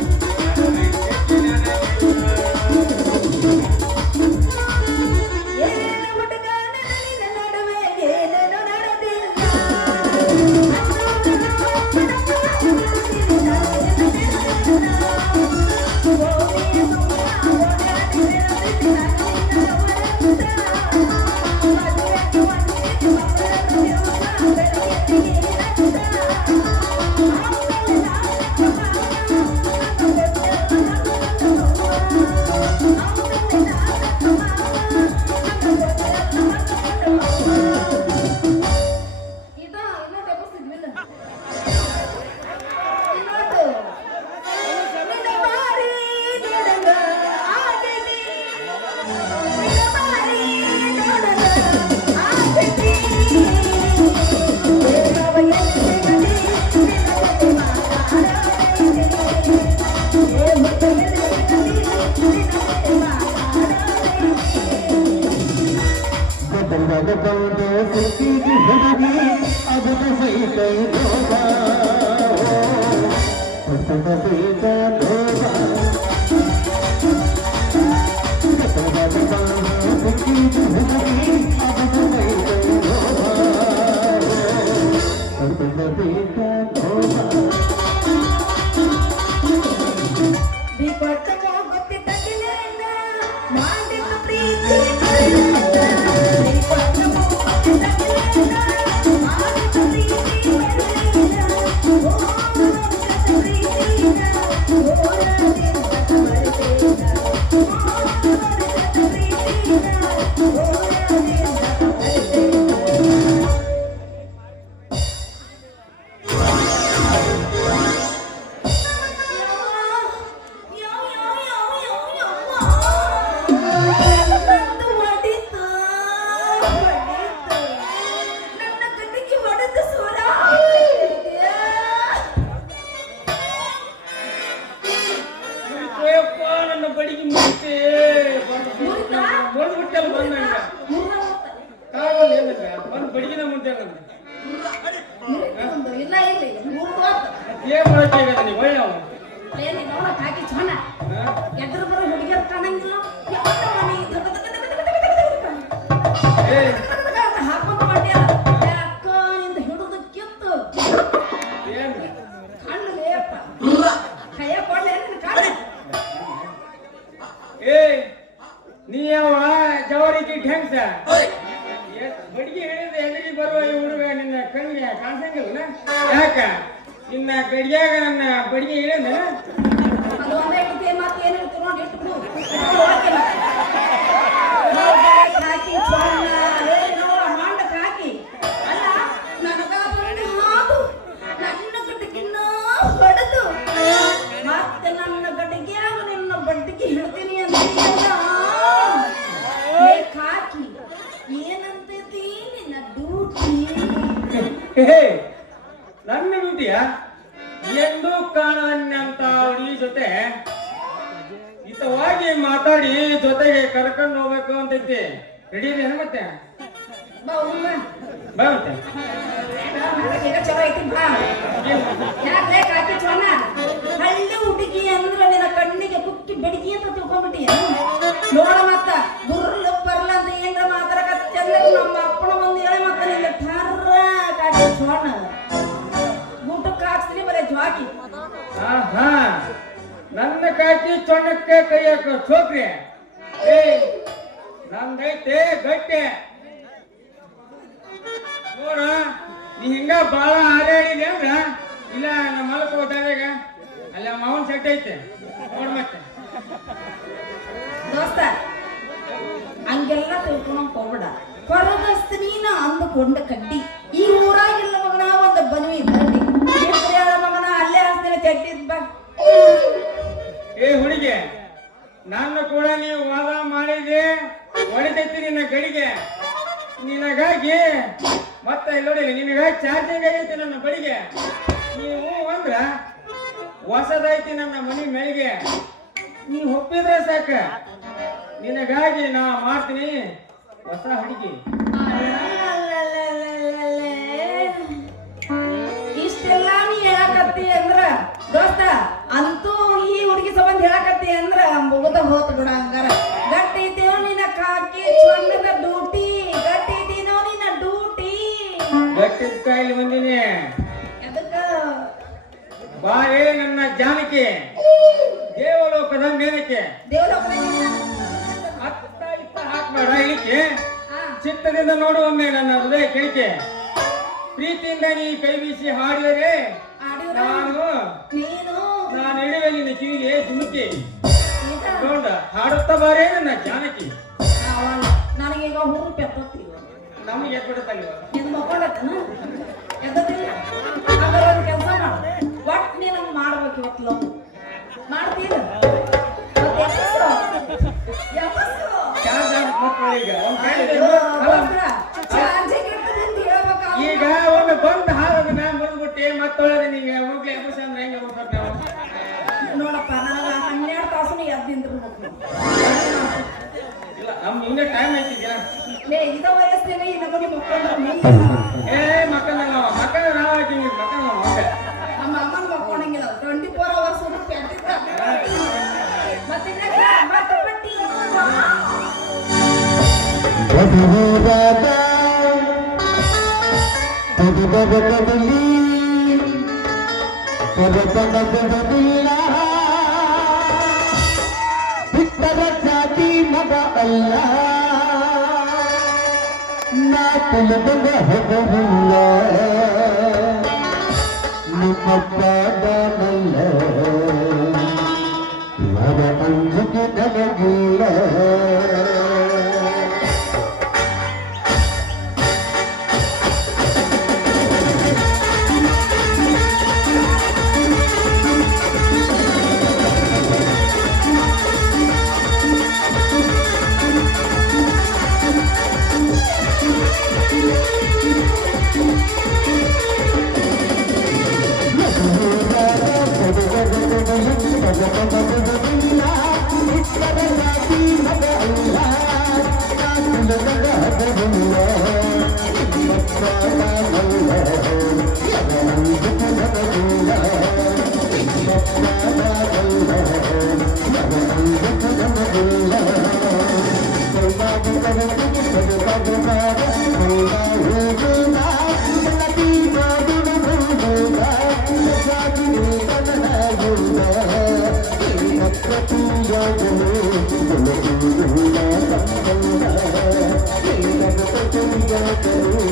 ನೀ ಯಾವ ಜವಾರಿಗೆ ಢಂಗ್ಸ ಬಡಿಗೆ ಹೇಳಿದ್ರೆ ಬರುವ ಈ ಹುಡುಗ ನಿನ್ನ ಕಣ್ಣಿಗೆ ಕಾಣಿಸಂಗಿಲ್ಲ ಯಾಕ ನಿನ್ನ ಗಡಿಯಾಗ ನನ್ನ ಬಡಿಗೆ ಇಳಿದ ಅದು ಒಂದೇ ಇರ್ತದೆ ಮತ್ತೆ ಏನಿರುತ್ತೆ ನೋಡಿ ಇಟ್ಟು ಬಿಡು ಹಾಕಿ ಚೊಣ್ಣ ನೋಡ ಮಂಡಕ್ಕೆ ಹಾಕಿ ಅಲ್ಲ ನನಗ ಬಂದು ಹಾದು ನನ್ನ ಗಡ್ಡಗಿನ್ನ ಹೊಡೆದು ಮತ್ತೆ ನನ್ನ ಗಡ್ಡಗ್ಯಾಗ ನಿನ್ನ ಬಡ್ಡಿಗೆ ಹಿಡ್ತೀನಿ ಅಂತ ಹಾಕಿ ಏನಂತೈತಿ ನಿನ್ನ ಡ್ಯೂಟಿ ನನ್ನ ಡ್ಯೂಟಿಯ ಎಂದೂ ಕಾಣಂತ ಹುಡುಗಿ ಜೊತೆ ಹಿತವಾಗಿ ಮಾತಾಡಿ ಜೊತೆಗೆ ಕರ್ಕೊಂಡು ಹೋಗ್ಬೇಕು ಅಂತೈತಿ ರೆಡಿ ಇದೆ ಮತ್ತೆ ಬಾ ಹೋಗ್ಬಾ. ಬಾ ಮತ್ತೆ ಈಗ ಚಲೋ ಐತಿ ಬಾ ಯಾಕೆ ಕಾಕಿ ಚೋಣ ಹಳ್ಳಿ ಹುಡುಗಿ ಅಂದ್ರ ನಿನ್ನ ಕಣ್ಣಿಗೆ ಕುಕ್ಕಿ ಬೆಡಗಿ ಅಂತ ತಿಳ್ಕೊಂಡ್ಬಿಟ್ಟಿಯ ನೋಡ ಮತ್ತ ಬುರ್ಲ ಬರ್ಲ ಅಂತ ಏನ್ರ ಮಾತಾಡಕತ್ತೆ ಅಂದ್ರೆ ನಮ್ಮ ಅಪ್ಪನ ಒಂದು ಹೇಳಿ ಮತ್ತ ನಿನ್ನ ಠರ್ರ ಕಾಕಿ ಚೋಣ ಊಟಕ್ಕೆ ಹಾಕ್ಸ್ತೀನಿ ಬರೀ ಜ್ವಾಕಿ ಆಹಾ ನನ್ನ ಕಾಕಿ ಚೊಣ್ಣಕ್ಕೆ ಕೈ ಹಾಕೋ ಚೋಕ್ರಿ ಏ ನಂದೈತೆ ಗಟ್ಟೆ ನೋಡ ನೀ ಹಿಂಗ ಬಾಳ ಹಾರಾಡಿದೆ ಅಂದ್ರ ಇಲ್ಲ ನಮ್ಮ ಹೊಲಕ್ ಹೋದಾಗ ಅಲ್ಲ ಮಾವನ್ ಸೆಟ್ ಐತೆ ನೋಡ್ ಮತ್ತೆ ದೋಸ್ತ ಹಂಗೆಲ್ಲ ತಿಳ್ಕೊಳಕ್ ಹೋಗ್ಬೇಡ ಹೊರಗಸ್ತೀನ ಅಂದುಕೊಂಡ ಕಡ್ಡಿ ಈ ಊರಾಗಿಲ್ಲ ಮಗನ ಒಂದು ಬನ್ವಿ ಬನ್ನಿ ಮಗನ ಅಲ್ಲೇ ಹಾಸ್ತೀನಿ ಚಡ್ಡಿದ್ ಬಾ ಏ ಹುಡುಗಿ ನನ್ನ ಕೂಡ ನೀವು ವಾದ ಮಾಡಿದೆ ಹೊಡಿತೈತಿ ನಿನ್ನ ಗಡಿಗೆ ನಿನಗಾಗಿ ಮತ್ತೆ ನೋಡಿ ನಿನಗಾಗಿ ಚಾರ್ಜಿಂಗ್ ಆಗೈತಿ ನನ್ನ ಬಡಿಗೆ ನೀವು ಅಂದ್ರ ಹೊಸದೈತಿ ನನ್ನ ಮನೆ ಮೇಳಿಗೆ ನೀ ಒಪ್ಪಿದ್ರೆ ಸಾಕ ನಿನಗಾಗಿ ನಾ ಮಾಡ್ತೀನಿ ಹೊಸ ಹುಡುಗಿ ಇಷ್ಟೆಲ್ಲ ನೀ ಹೇಳಕತ್ತಿ ಅಂದ್ರ ದೋಸ್ತ ಅಂತೂ ಈ ಹುಡುಗಿ ಸಂಬಂಧ ಹೇಳಕತ್ತಿ ಅಂದ್ರ ಮುಗದ ಹೋತ್ ಬಿಡ ಹಂಗಾರ ಗಟ್ಟಿ ಐತೇನೋ ನಿನ್ನ ಕಾಕಿ ಚೊಣ್ಣದ ಡ್ಯೂಟಿ ಗಟ್ಟಿ ಐತೇನೋ ನಿನ್ನ ಡ್ಯೂಟಿ ಗಟ್ಟಿ ಕಾಯಿಲೆ ಬಂದಿನಿ ಎದಕ್ಕ ಬಾರೇ ನನ್ನ ಜಾನಕಿ ದೇವಲೋಕದ ಮೇನಕ್ಕೆ ದೇವಲೋಕದಾಗ ಅತ್ತ ಇತ್ತ ಹಾಕ್ಬೇಡ ಇಳಿಕೆ ಚಿತ್ತದಿಂದ ನೋಡುವೊಮ್ಮೆ ನನ್ನ ಹೃದಯ ಕೇಳಿಕೆ ಪ್ರೀತಿಯಿಂದ ನೀ ಕೈ ಬೀಸಿ ಹಾಡಿದರೆ ನಾನು ಇಡುವೆ ನಿನ್ನ ಕಿವಿಗೆ ಧುಮುಕಿ ನೋಡ ಹಾಡುತ್ತಾ ಬಾರೇ ನನ್ನ ಜಾನಕಿ ನನಗೀಗ ಹೂರು ಪೆತ್ತತ್ತಿ ನಮಗೆ ಎತ್ಬಿಡುತ್ತಲ್ಲ ಇದು ಮಕ್ಕೊಂಡತ್ತನ ಎದ್ದದಿಲ್ಲ ಹಾಗಾದ್ರೆ ಒಂದು ಕೆಲಸ ಮಾಡು ಒಟ್ಟು ನೀನು ಮಾಡ್ಬೇಕು ಇವತ್ತು ಲವ್ ಮಾಡ್ತೀರ ಈಗ ಒಂದು ಬಂದು ಹಾರದ ಮ್ಯಾಲ ಮುರಿದ್ಬಿಟ್ಟು ಮತ್ತೊಳಗೆ ನಿಂಗೆ ಹೋಗ್ಲಿ ಎಬ್ಬಸ ಅಂದ್ರೆ ಹೆಂಗೆ ಹೋಗ್ಬೇಕು ನಾವು ನೋಡಪ್ಪ ನನಗ 12 ತಾಸು ಎದ್ದಿಂದಿರ್ಬೇಕು ಇಲ್ಲ ನಮ್ಮ ಮುಂದೆ ಟೈಮ್ ಐತಿದ್ಯಾ ಲೇ ಇದ ವಯಸ್ಸಿನಾಗ ಈ ನಮಗೆ ಮಕ್ಕಳು ಏ ಮಕ್ಕಳ ನಾವು ಹಾಕಿಂಗ್ ಮಕ್ಕಳ ನಮ್ಮ ಅಮ್ಮನ ಮಕ್ಕೊಂಡಂಗಿಲ್ಲ 24 hours ಮತ್ತೆ ಮತ್ತೆ ಪಟ್ಟಿ ಬಿಟ್ಟರ ಜಾತಿ ಮಗ ಅಲ್ಲ ನಾ ತುಲಬಗ ಹೋಗಲ್ಲ ನಿಮ್ಮಪ್ಪನಲ್ಲ ಅವರ ಅಂಜಿಕೆ ನನಗಿಲ್ಲ Thank you.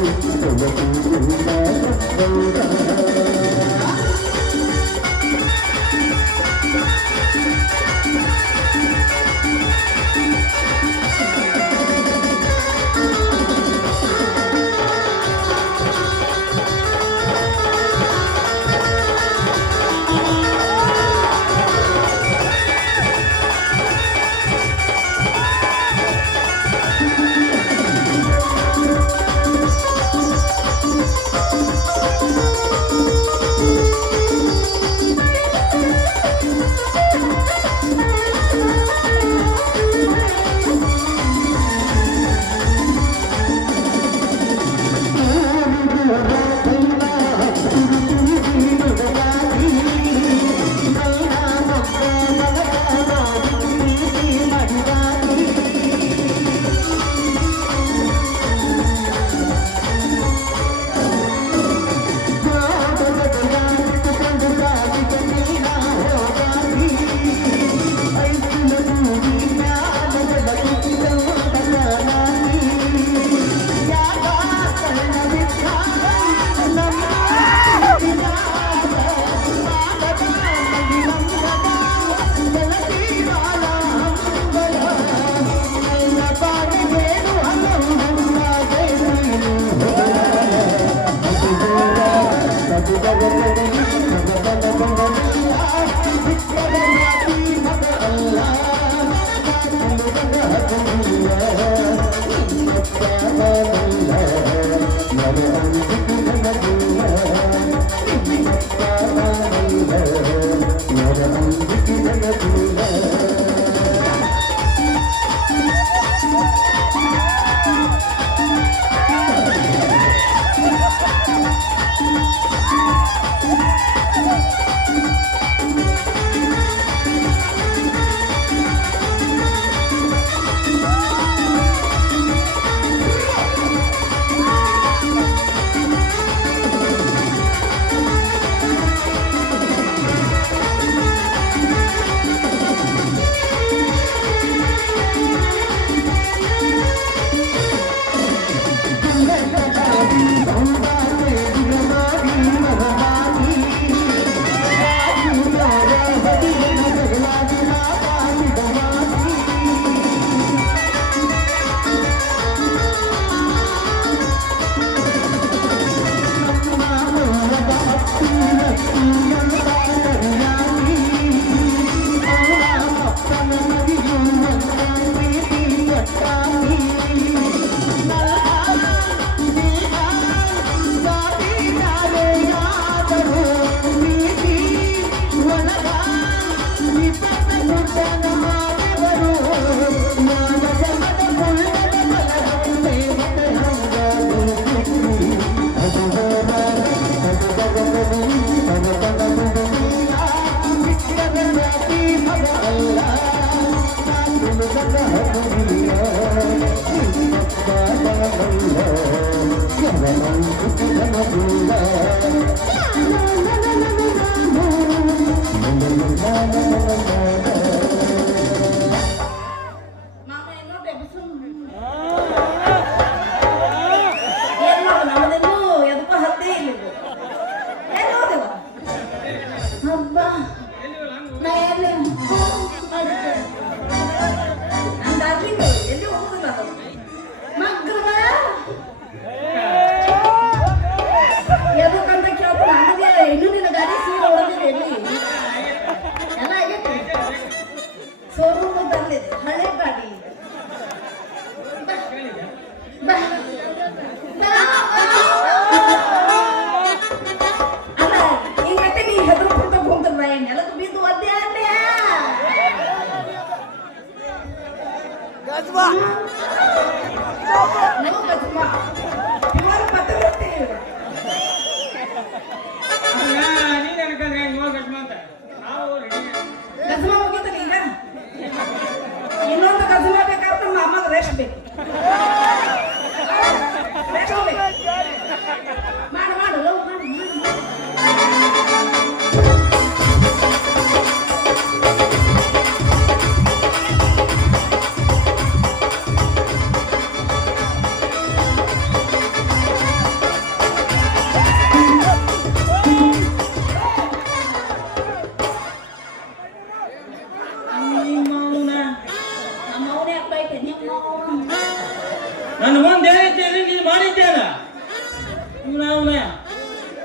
ಅವನೇ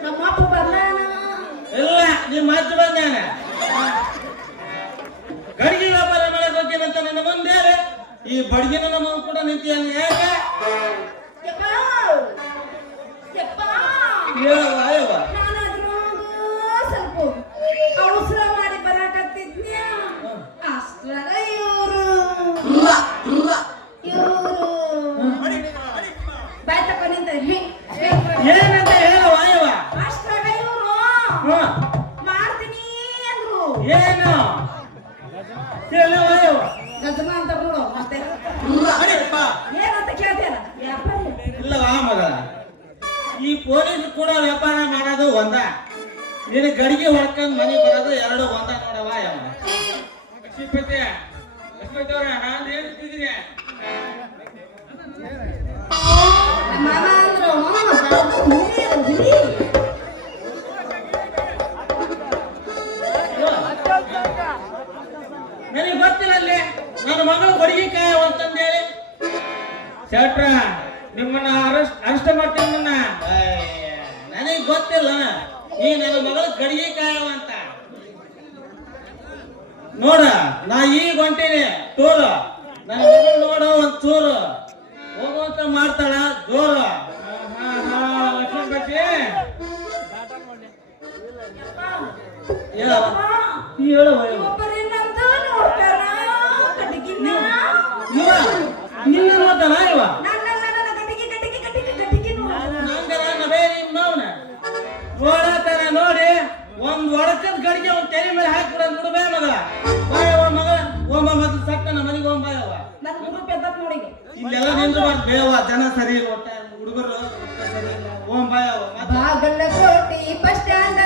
ನಮ್ಮ ಅಪ್ಪ ಬರ್ಲಾನ ಇಲ್ಲ ನಿಮ್ಮ ಅಜ್ಜ ಬಂದಾನ ಗಡಿಗೆ ವ್ಯಾಪಾರ ಮಾಡಕ್ ಹೋಗ್ತೀನಂತ ನನ್ನ ಮುಂದೆ ಈ ಬಡಗಿನ ನಮ್ಮ ಕೂಡ ನಿಂತಿಯಾನ ಯಾಕೆ ಯಪ್ಪ ಯಪ್ಪ ಹೇಳವ್ವ ಅಯ್ಯವ್ವ ನಾನು ಅದ್ರಾಗ ಸ್ವಲ್ಪ ಅವಸರ ಮಾಡಿ ಬರಾಕತ್ತಿದ್ನ್ಯ ಅಷ್ಟ್ರಾಗ ಇವರು ಬಾಯ್ ತಕೊಂಡಿದ್ದ ಏನಂತ ಹೇಳವ್ವ ಅಯ್ಯವ್ವ ಅಷ್ಟ್ರಾಗ ಇವರು ಹ್ಮ್. ಮಾಡ್ತೀನಿ ಅಂದ್ರು ಏನು ಹೇಳವ್ವ ಅಯ್ಯವ್ವ ಗಜಮ ಅಂತ ಬಿಡು ಮತ್ತೆ ಅಡಿಯಪ್ಪ. ಏನಂತ ಕೇಳ್ತೇನ ವ್ಯಾಪಾರಿ ಇಲ್ಲವಾ ಮಗ ಈ ಪೊಲೀಸ್ ಕೂಡ ವ್ಯಾಪಾರ ಮಾಡೋದು ಒಂದ ನೀನು ಗಡಿಗೆ ಹೊಡ್ಕೊಂಡ್ ಮನೆಗೆ ಬರೋದು ಎರಡು ಒಂದ ನೋಡವ ಯಾವ ಲಕ್ಷ್ಮೀಪತಿ ಅವ್ರ ನಾನು ಹೇಳ್ತಿದ್ದೀನಿ ಮಾಮ ಅಂದ್ರು ಹುಲಿ ನನಗೆ ಗೊತ್ತಿಲ್ಲ ಅಲ್ಲಿ ನನ್ನ ಮಗಳು ಗಡಿಗೆ ಕಾಯವ ಅಂತಂದೇಳಿ ಶೆಟ್ರ ನಿಮ್ಮನ್ನ ಅರೆಸ್ಟ್ ಮಾಡ್ತೀನಿ ನನ್ನ ನನಗೆ ಗೊತ್ತಿಲ್ಲ ಈ ನನ್ನ ಮಗಳು ಗಡಿಗೆ ಕಾಯವ ಅಂತ ನೋಡ ನಾ ಈಗ ಹೊಂಟೀನಿ ಟೂರು ನನ್ನ ಮಗಳು ನೋಡು ಒಂದ್ ಚೂರು ಹೋಗುವಂತ ಮಾಡ್ತಾಳ ಜೋರು ಲಕ್ಷ್ಮೀಪತಿ ಹೇಳವ ಹೇಳವ ಒಬ್ಬರೇನಂತ ನೋಡ್ತಾರ ಕಟಕಿನ ಇವ ನಿನ್ನ ನೋಡ್ತಾನ ಇವ ನನ್ನ ಕಟಕಿ ನಂಗೇ ನಿಮ್ಮವನ ನೋಡತಾನ ನೋಡಿ ಒಂದ್ ಒಡಕದ ಗಡಿಗೆ ಒಂದ್ ತೆರೆ ಮೇಲೆ ಹಾಕಿಬಿಡ ಬಿಡಬೇ ಮಗ ಬಾಯವ ಮಗ ಒಮ್ಮ ಮತ್ತೆ ಸಟ್ಟನ ಮನೆಗೆ ಒಮ್ಮ ಬಾಯವ ನನ್ನ ಹುಡುಗ ಪೆದ್ದತ್ ನೋಡಿ ಇಲ್ಲೆಲ್ಲ ನಿಂದ್ರಬಾರ್ದು ಬೇವ ಜನ ಸರಿ ಇಲ್ಲ ಒಟ್ಟ ಹುಡುಗರು ಒಟ್ಟ ಸರಿ ಇಲ್ಲ ಓಂ ಬಾಯವ ಬಾಗಲಕೋಟೆ ಬಸ್ ಸ್ಟ್ಯಾಂಡ್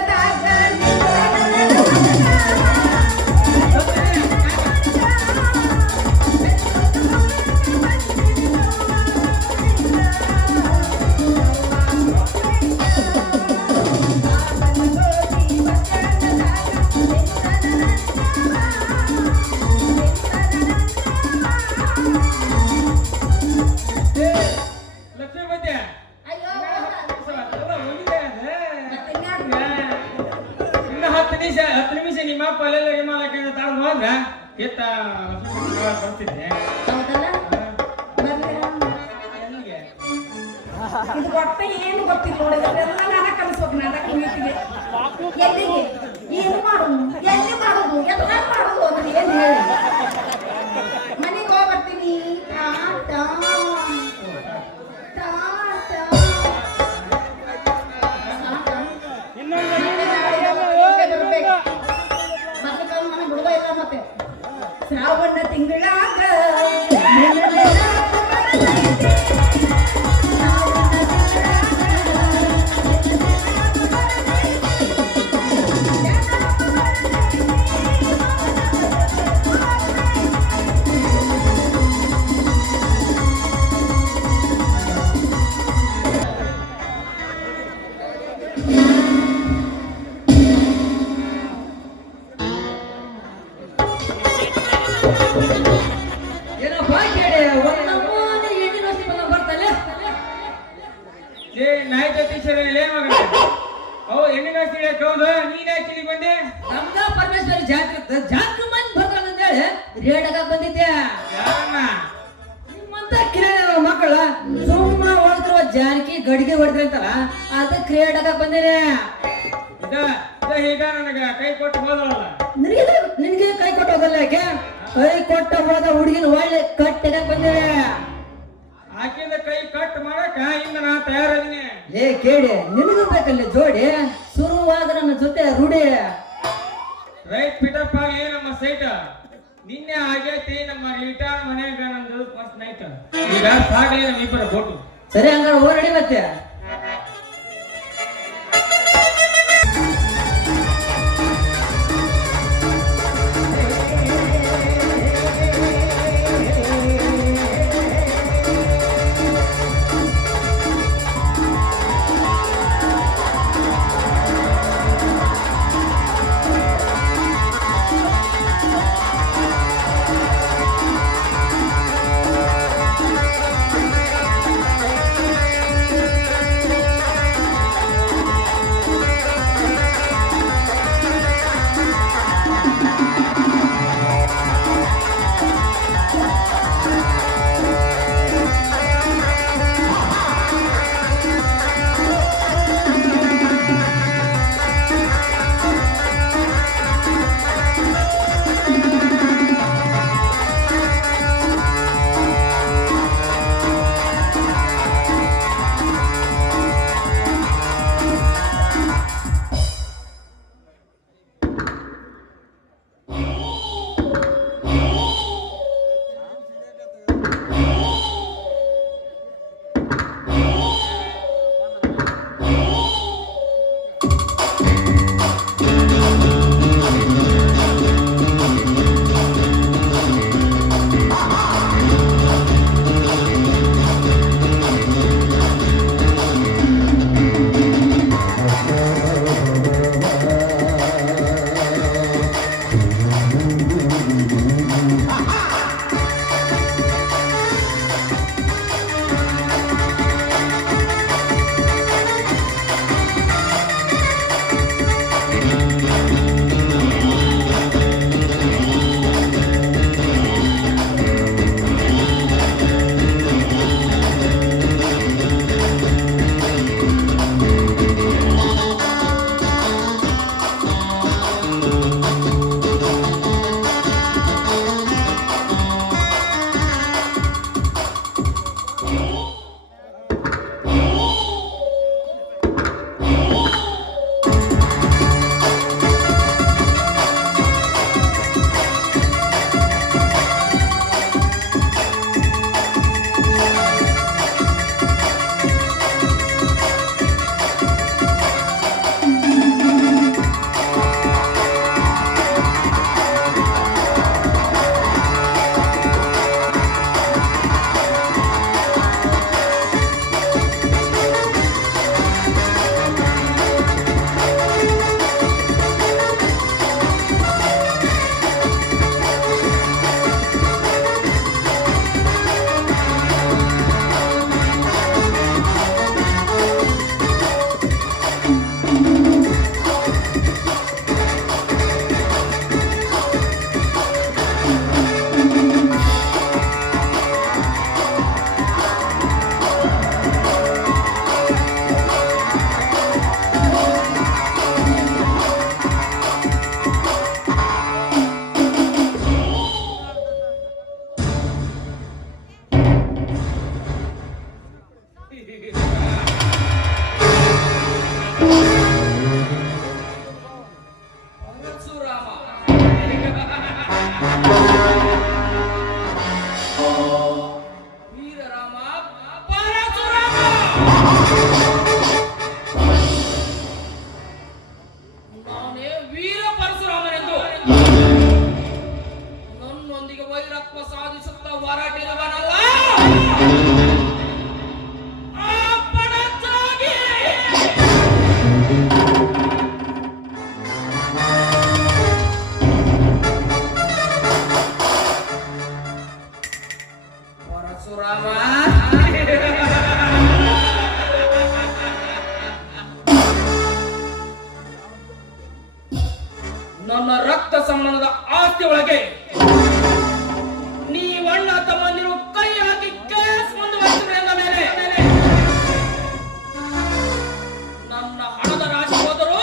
ಲಕ್ಷ್ಮೀಪತಿ ಅಯ್ಯೋ ಇನ್ನು 10 ನಿಮಿಷ ನಿಮ್ಮ ಅಪ್ಪ ಅಲ್ಲೆಲ್ಲ ಹಿಮಾಲಯಕ್ಕೆ ತಗೊಂಡು ಹೋದ್ರ ಕೆತ್ತ ಬರ್ತಿದ್ದೆ ಹೌದಲ್ಲ ಎಲ್ಲಿಗೆ? ಇದು ಒಟ್ಟ ಏನು ಗೊತ್ತಿಲ್ಲ ನೋಡಿ ಎಲ್ಲ ನಾನ ಕಲಿಸ್ಬೇಕು ನಾಟಕ ಮೀಟಿಗೆ ಎಲ್ಲಿಗೆ ಏನು ಮಾಡೋದು ಎಲ್ಲಿ ಮಾಡೋದು ಎಲ್ಲ ಮಾಡೋದು ಅಂದ್ರೆ ಏನು ಹೇಳಿ ಮನೆಗೆ ಹೋಗಿ ಬರ್ತೀನಿ ಟಾಟಾ ಟಾಟಾ ಮತ್ತೆ ಶ್ರಾವಣ ತಿಂಗಳಾಗ ಏನಪ್ಪ ಕೇಳಿ ಒಂದಮ್ಮನ ಹೆಣ್ಣಿನ ವಸ್ತು ಬಂದ ಬರ್ತಲ್ಲ ಲೇ ನಾಯ್ಕ ಟೀಚರ್ ಏನ್ ಮಗನ ಅವು ಹೆಣ್ಣಿನ ಹೌದು ನೀನ್ ಯಾಕೆ ಬಂದೆ ನಮ್ದ ಪರಮೇಶ್ವರಿ ಜಾತ್ರೆ ಜಾತ್ರೆ ಮಂದಿ ಬರ್ತಾನ ಅಂತ ಹೇಳಿ ರೇಡಾಗ ಬಂದಿದ್ದೆ ಯಾರನ್ನ ನಿಮ್ಮಂತ ಕಿರಾಣಿ ಮಕ್ಕಳ ಸುಮ್ಮ ಹೊಡೆದ್ರು ಜಾನಕಿ ಗಡಿಗೆ ಹೊಡೆದ್ರಿ ಅಂತಲ್ಲ ಅದ ಕ್ರಿಯೇಟಾಗ ಬಂದೇನೆ ಈಗ ನನಗ ಕೈ ಕೊಟ್ಟು ಹೋದವಲ್ಲ ನಿನಗೆ ಕೈ ಕೊಟ್ಟು ಹೋಗಲ್ಲ ಯಾಕೆ ಕೈ ಕೊಟ್ಟ ಹೋದ ಹುಡುಗಿನ ಒಳ್ಳೆ ಕಟ್ಟೆದಾಗ ಬಂದೇನೆ ಆಕಿಂದ ಕೈ ಕಟ್ ಮಾಡಕ ಇನ್ನ ನಾ ತಯಾರದೀನಿ ಏ ಕೇಳಿ ನಿನಗೂ ಬೇಕಲ್ಲ ಜೋಡಿ ಶುರುವಾಗ ನನ್ನ ಜೊತೆ ರೂಢಿ ರೈಟ್ ಪಿಟಪ್ ಆಗಲಿ ನಮ್ಮ ಸೈಟ್ ನಿನ್ನೆ ಆಗೈತಿ ನಮ್ಮ ರಿಟರ್ನ್ ಮನೆಯಾಗ ನಂದು ಫಸ್ಟ್ ನೈಟ್ ಈಗ ಸಾಗಲಿ ನಮ್ಮ ಇಬ್ಬರ ಬೋಟು ಸರಿ ಹಂಗಾರೆ ಓರಡಿ ಮತ್ತೆ ರಕ್ತ ಸಂಬಂಧದ ಆಸ್ತಿ ಒಳಗೆ ನೀವಣ್ಣ ತಮ್ಮಂದಿರು ಕೈ ಹಾಕಿ ಕೇಸ್ ಮುಂದುವರಿಸಿದ್ರೆ ಅಂದ ಮೇಲೆ ನನ್ನ ಹಣದ ರಾಶಿ ಹೋದರೂ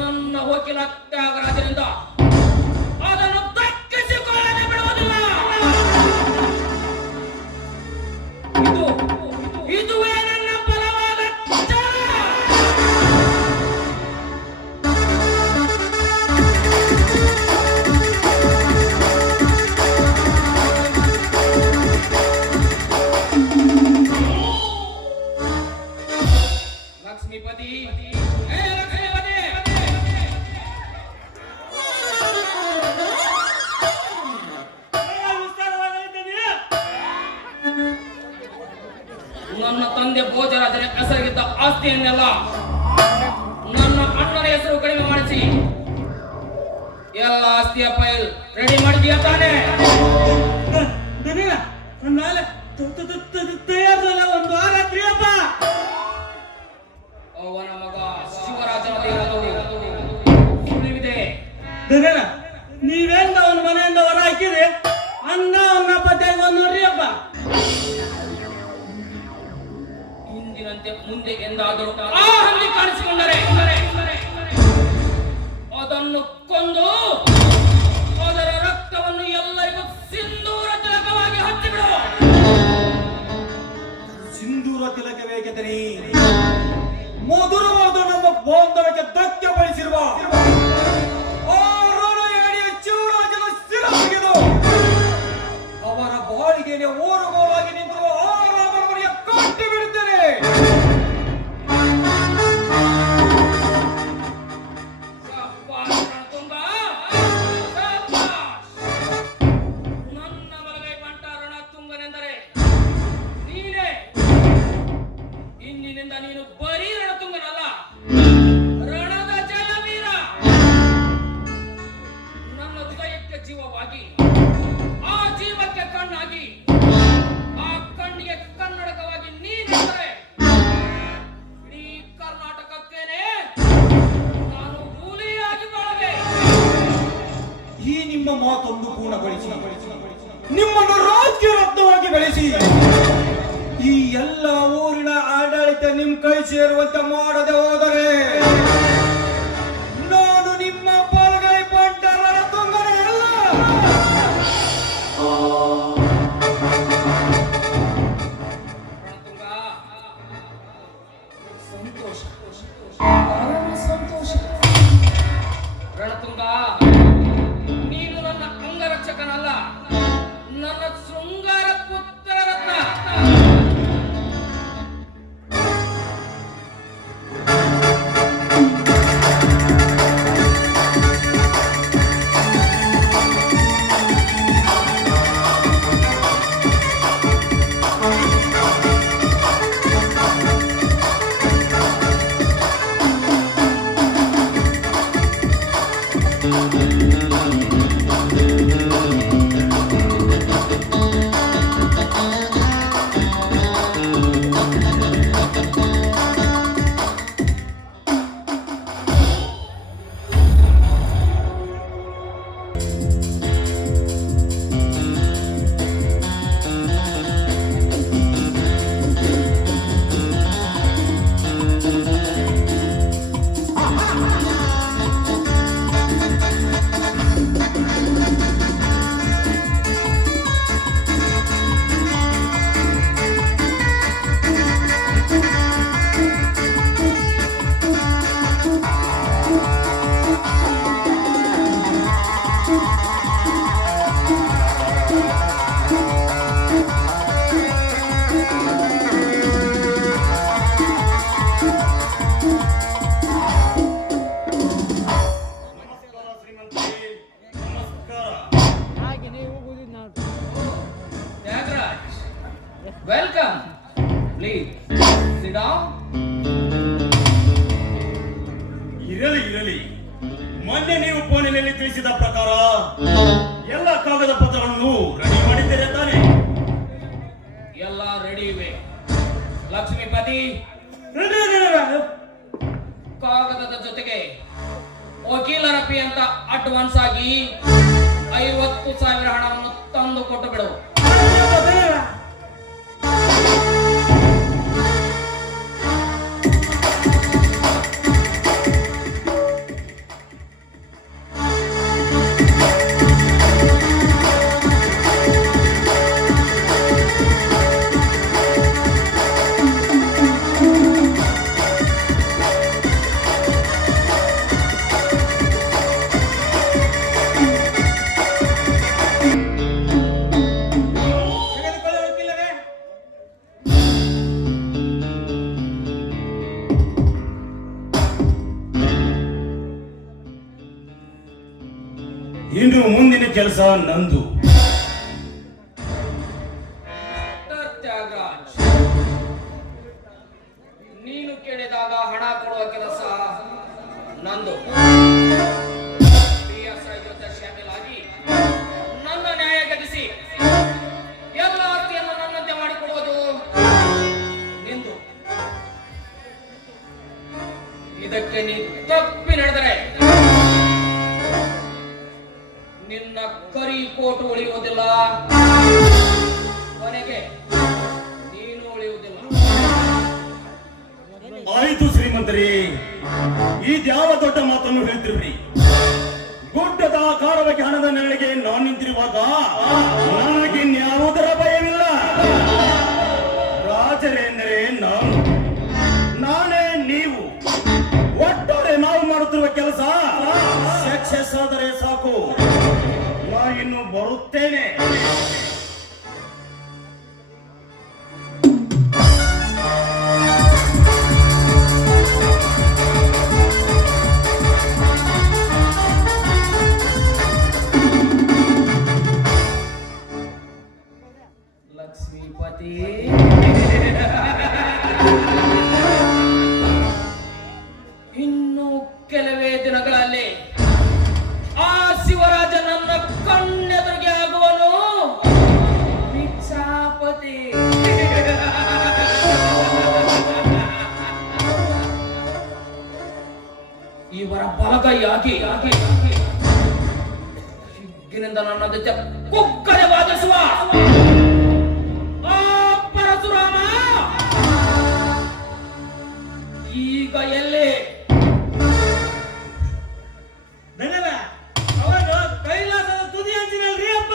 ನನ್ನ ವಕೀಲ ತ್ಯಾಗರಾಜರಿಂದ ಅದನ್ನು ದಕ್ಕಿಸಿಕೊಳ್ಳದೆ ಬಿಡುವುದಿಲ್ಲ. ಇದುವೇ ನನ್ನ ಬಲವಾದ ಛಲ. ಲಕ್ಷ್ಮೀಪತಿ, ಏ ಲಕ್ಷ್ಮೀಪತಿ, ನನ್ನ ತಂದೆ ಭೋಜರಾಜನ ಹೆಸರಿಗಿದ್ದ ಆಸ್ತಿಯನ್ನೆಲ್ಲ ನನ್ನ ಅಣ್ಣನ ಹೆಸರು ಕಡಿಮೆ ಮಾಡಿಸಿ ಎಲ್ಲ ಆಸ್ತಿಯ ಫೈಲ್ ರೆಡಿ ಮಾಡಿದೀಯ ತಾನೇ? ತಯಾರಲ್ಲ ಒಂದು ವಾರ ಪ್ರಿಯಪ್ಪ. ಅವನ ಮಗ ಶಿವರಾಜನ ಸುಳಿವಿದೆ. ನೀವೆಂದ ಅವನ ಮನೆಯಿಂದ ಹೊರ ಹಾಕಿರಿ ಅನ್ನ ಅವನ ಪತ್ತೆಗೆ ಬಂದು ನೋಡ್ರಿ ಅಪ್ಪ. ಇಂದಿನಂತೆ ಮುಂದೆ ಎಂದಾದರೂ ಆ ಹಂದಿ ಕಾಣಿಸಿಕೊಂಡರೆ ಅದನ್ನು ಕೊಂದು ಅದರ ರಕ್ತವನ್ನು ಎಲ್ಲರಿಗೂ ಸಿಂಧೂರ ತಿಲಕವಾಗಿ ಹಚ್ಚಿಬಿಡು. ಸಿಂಧೂರ ತಿಲಕವೇಕೆಂದರೆ ಮಧುರವಾದ ನಮ್ಮ ಬಾಂಧವ್ಯಕ್ಕೆ ಧಕ್ಕೆ ಬಳಿಸಿರುವ ಶಿವರಾಜನ ಶಿರ ತೆಗೆದು ಅವರ ಬಾಳಿಗೆಯ ಓರುಗೋಲಾಗಿ ನಿಂತಿರುವ ಆ ರಾಮನಿಗೆ ಕಟ್ಟಿ ಬಿಡುತ್ತೇನೆ. ನನ್ನ ಬಲಗೈ ಬಂಟ ರಣತುಂಗನೆಂದರೆ ನೀನೇ. ಇಂದಿನಿಂದ ನೀನು ಬರೀ ರಣತುಂಗನಲ್ಲ, ರಣದ ಜಯವೀರ. ನನ್ನ ಹೃದಯಕ್ಕೆ ಜೀವವಾಗಿ, ಆ ಜೀವಕ್ಕೆ ಕಣ್ಣಾಗಿ, ಆ ಕಣ್ಣಿಗೆ ಕನ್ನಡಕವಾಗಿ ನೀನೆಂದರೆ ಇಡೀ ಕರ್ನಾಟಕಕ್ಕೇನೆ ನಾನು ಹುಲಿಯಾಗಿ ಬಾಳುವೆ. ಈ ನಿಮ್ಮ ಮಾತೊಂದು ಪೂರ್ಣಗೊಳಿಸಿ ನಿಮ್ಮನ್ನು ರಾಜಕೀಯ ರತ್ನವಾಗಿ ಬೆಳೆಸಿ ಈ ಎಲ್ಲ ಊರಿನ ಆಡಳಿತ ನಿಮ್ ಕೈ ಸೇರುವಂತೆ ಮಾಡದೆ ಹೋದರೆ ನಾನು ನಿಮ್ಮ ಬಲಗೈ ಬಂಟ ರಣತುಂಗನೇ ಅಲ್ಲ. ರಣತುಂಗ, ಸಂತೋಷ, ಪರಮ ಸಂತೋಷ. ರಣತುಂಗ, ನೀನು ನನ್ನ ಅಂಗರಕ್ಷಕನಲ್ಲ, ನನ್ನ ಶೃಂಗಾರ ಪುತ್ರ ರತ್ನ. Welcome. Please sit down. ಇರಲಿ ಮೊನ್ನೆ ನೀವು ಫೋನಿನಲ್ಲಿ ತಿಳಿಸಿದ ಪ್ರಕಾರ ಎಲ್ಲ ಕಾಗದ ಪತ್ರಗಳನ್ನು ರೆಡಿ ಮಾಡಿದ್ದೀರಾ ತಾನೆ? ಎಲ್ಲ ರೆಡಿ ಇವೆ. ಲಕ್ಷ್ಮೀಪತಿ, ಕಾಗದದ ಜೊತೆಗೆ ವಕೀಲರ ಅಂತ ಅಡ್ವಾನ್ಸ್ ಆಗಿ 50,000 ಹಣವನ್ನು ತಂದು ಕೊಟ್ಟು ಬಿಡು. ತೆಗೆದುಕೊಳ್ಳಿ ವಕೀಲರೇ. ಇನ್ನು ಮುಂದಿನ ಕೆಲಸ ನಂದು. ಡಾಕ್ಟರ್ ತ್ಯಾಗರಾಜ್, ನೀನು ಕೇಳಿದಾಗ ಹಣ ಕೊಡುವ ಕೆಲಸ ನಂದು. PSI ಜೊತೆ ಶಾಮೀಲಾಗಿ ನನ್ನ ನ್ಯಾಯ ಗೆಲ್ಲಿಸಿ ಎಲ್ಲ ಆಸ್ತಿಯನ್ನು ನನ್ನಂತೆ ಮಾಡಿಕೊಡುವುದು ನಿಂದು. ಇದಕ್ಕೆ ನೀ ತಪ್ಪಿ ನಡೆದರೆ ನಿನ್ನ ಕರಿ ಕೋಟು ಉಳಿಯುವುದಿಲ್ಲ, ಕೊನೆಗೆ ನೀನು ಉಳಿಯುವುದಿಲ್ಲ. ಆಯಿತು ಶ್ರೀಮಂತರೇ, ಇದ್ಯಾವ ದೊಡ್ಡ ಮಾತನ್ನು ಹೇಳ್ತಿರ್ರಿ. ಗುಡ್ಡದ ಆಕಾರವಾಗಿ ಹಣದ ನೆರಳಿಗೆ ನಾನು ನಿಂತಿರುವಾಗ ನನಗಿನ್ಯಾವುದರ ಭಯವಿಲ್ಲ. ರಾಜರೆಂದರೆ ನಾನು, ನಾನೇ ನೀವು. ಒಟ್ಟಾರೆ ನಾವು ಮಾಡುತ್ತಿರುವ ಕೆಲಸ ಸಕ್ಸಸ್ ಆದರೆ ಸಾಕು. ನಾ ಇನ್ನು ಬರುತ್ತೇನೆ. ಲಕ್ಷ್ಮೀಪತಿ, ಇನ್ನು ಕೆಲವೇ ದಿನಗಳಲ್ಲಿ ಆ ಶಿವರಾಜ ನನ್ನ ಕಣ್ಣೆದುರಿಗೆ ಆಗುವನು. ಭಿಕ್ಷಾಪತಿ, ಇವರ ಬಲಗೈಯಾಗಿ ಹಿಗ್ಗಿನಿಂದ ನನ್ನ ಜೊತೆ ಕುಕ್ಕರೆ ವಾದಿಸುವ ಆ ಪರಶುರಾಮ ಈಗ ಎಲ್ಲಿ? ದಣದ ಅವನು ಕೈಲಾಸದ ತುದಿ ಅಂಚಿನಲ್ರಿ ಅಪ್ಪ.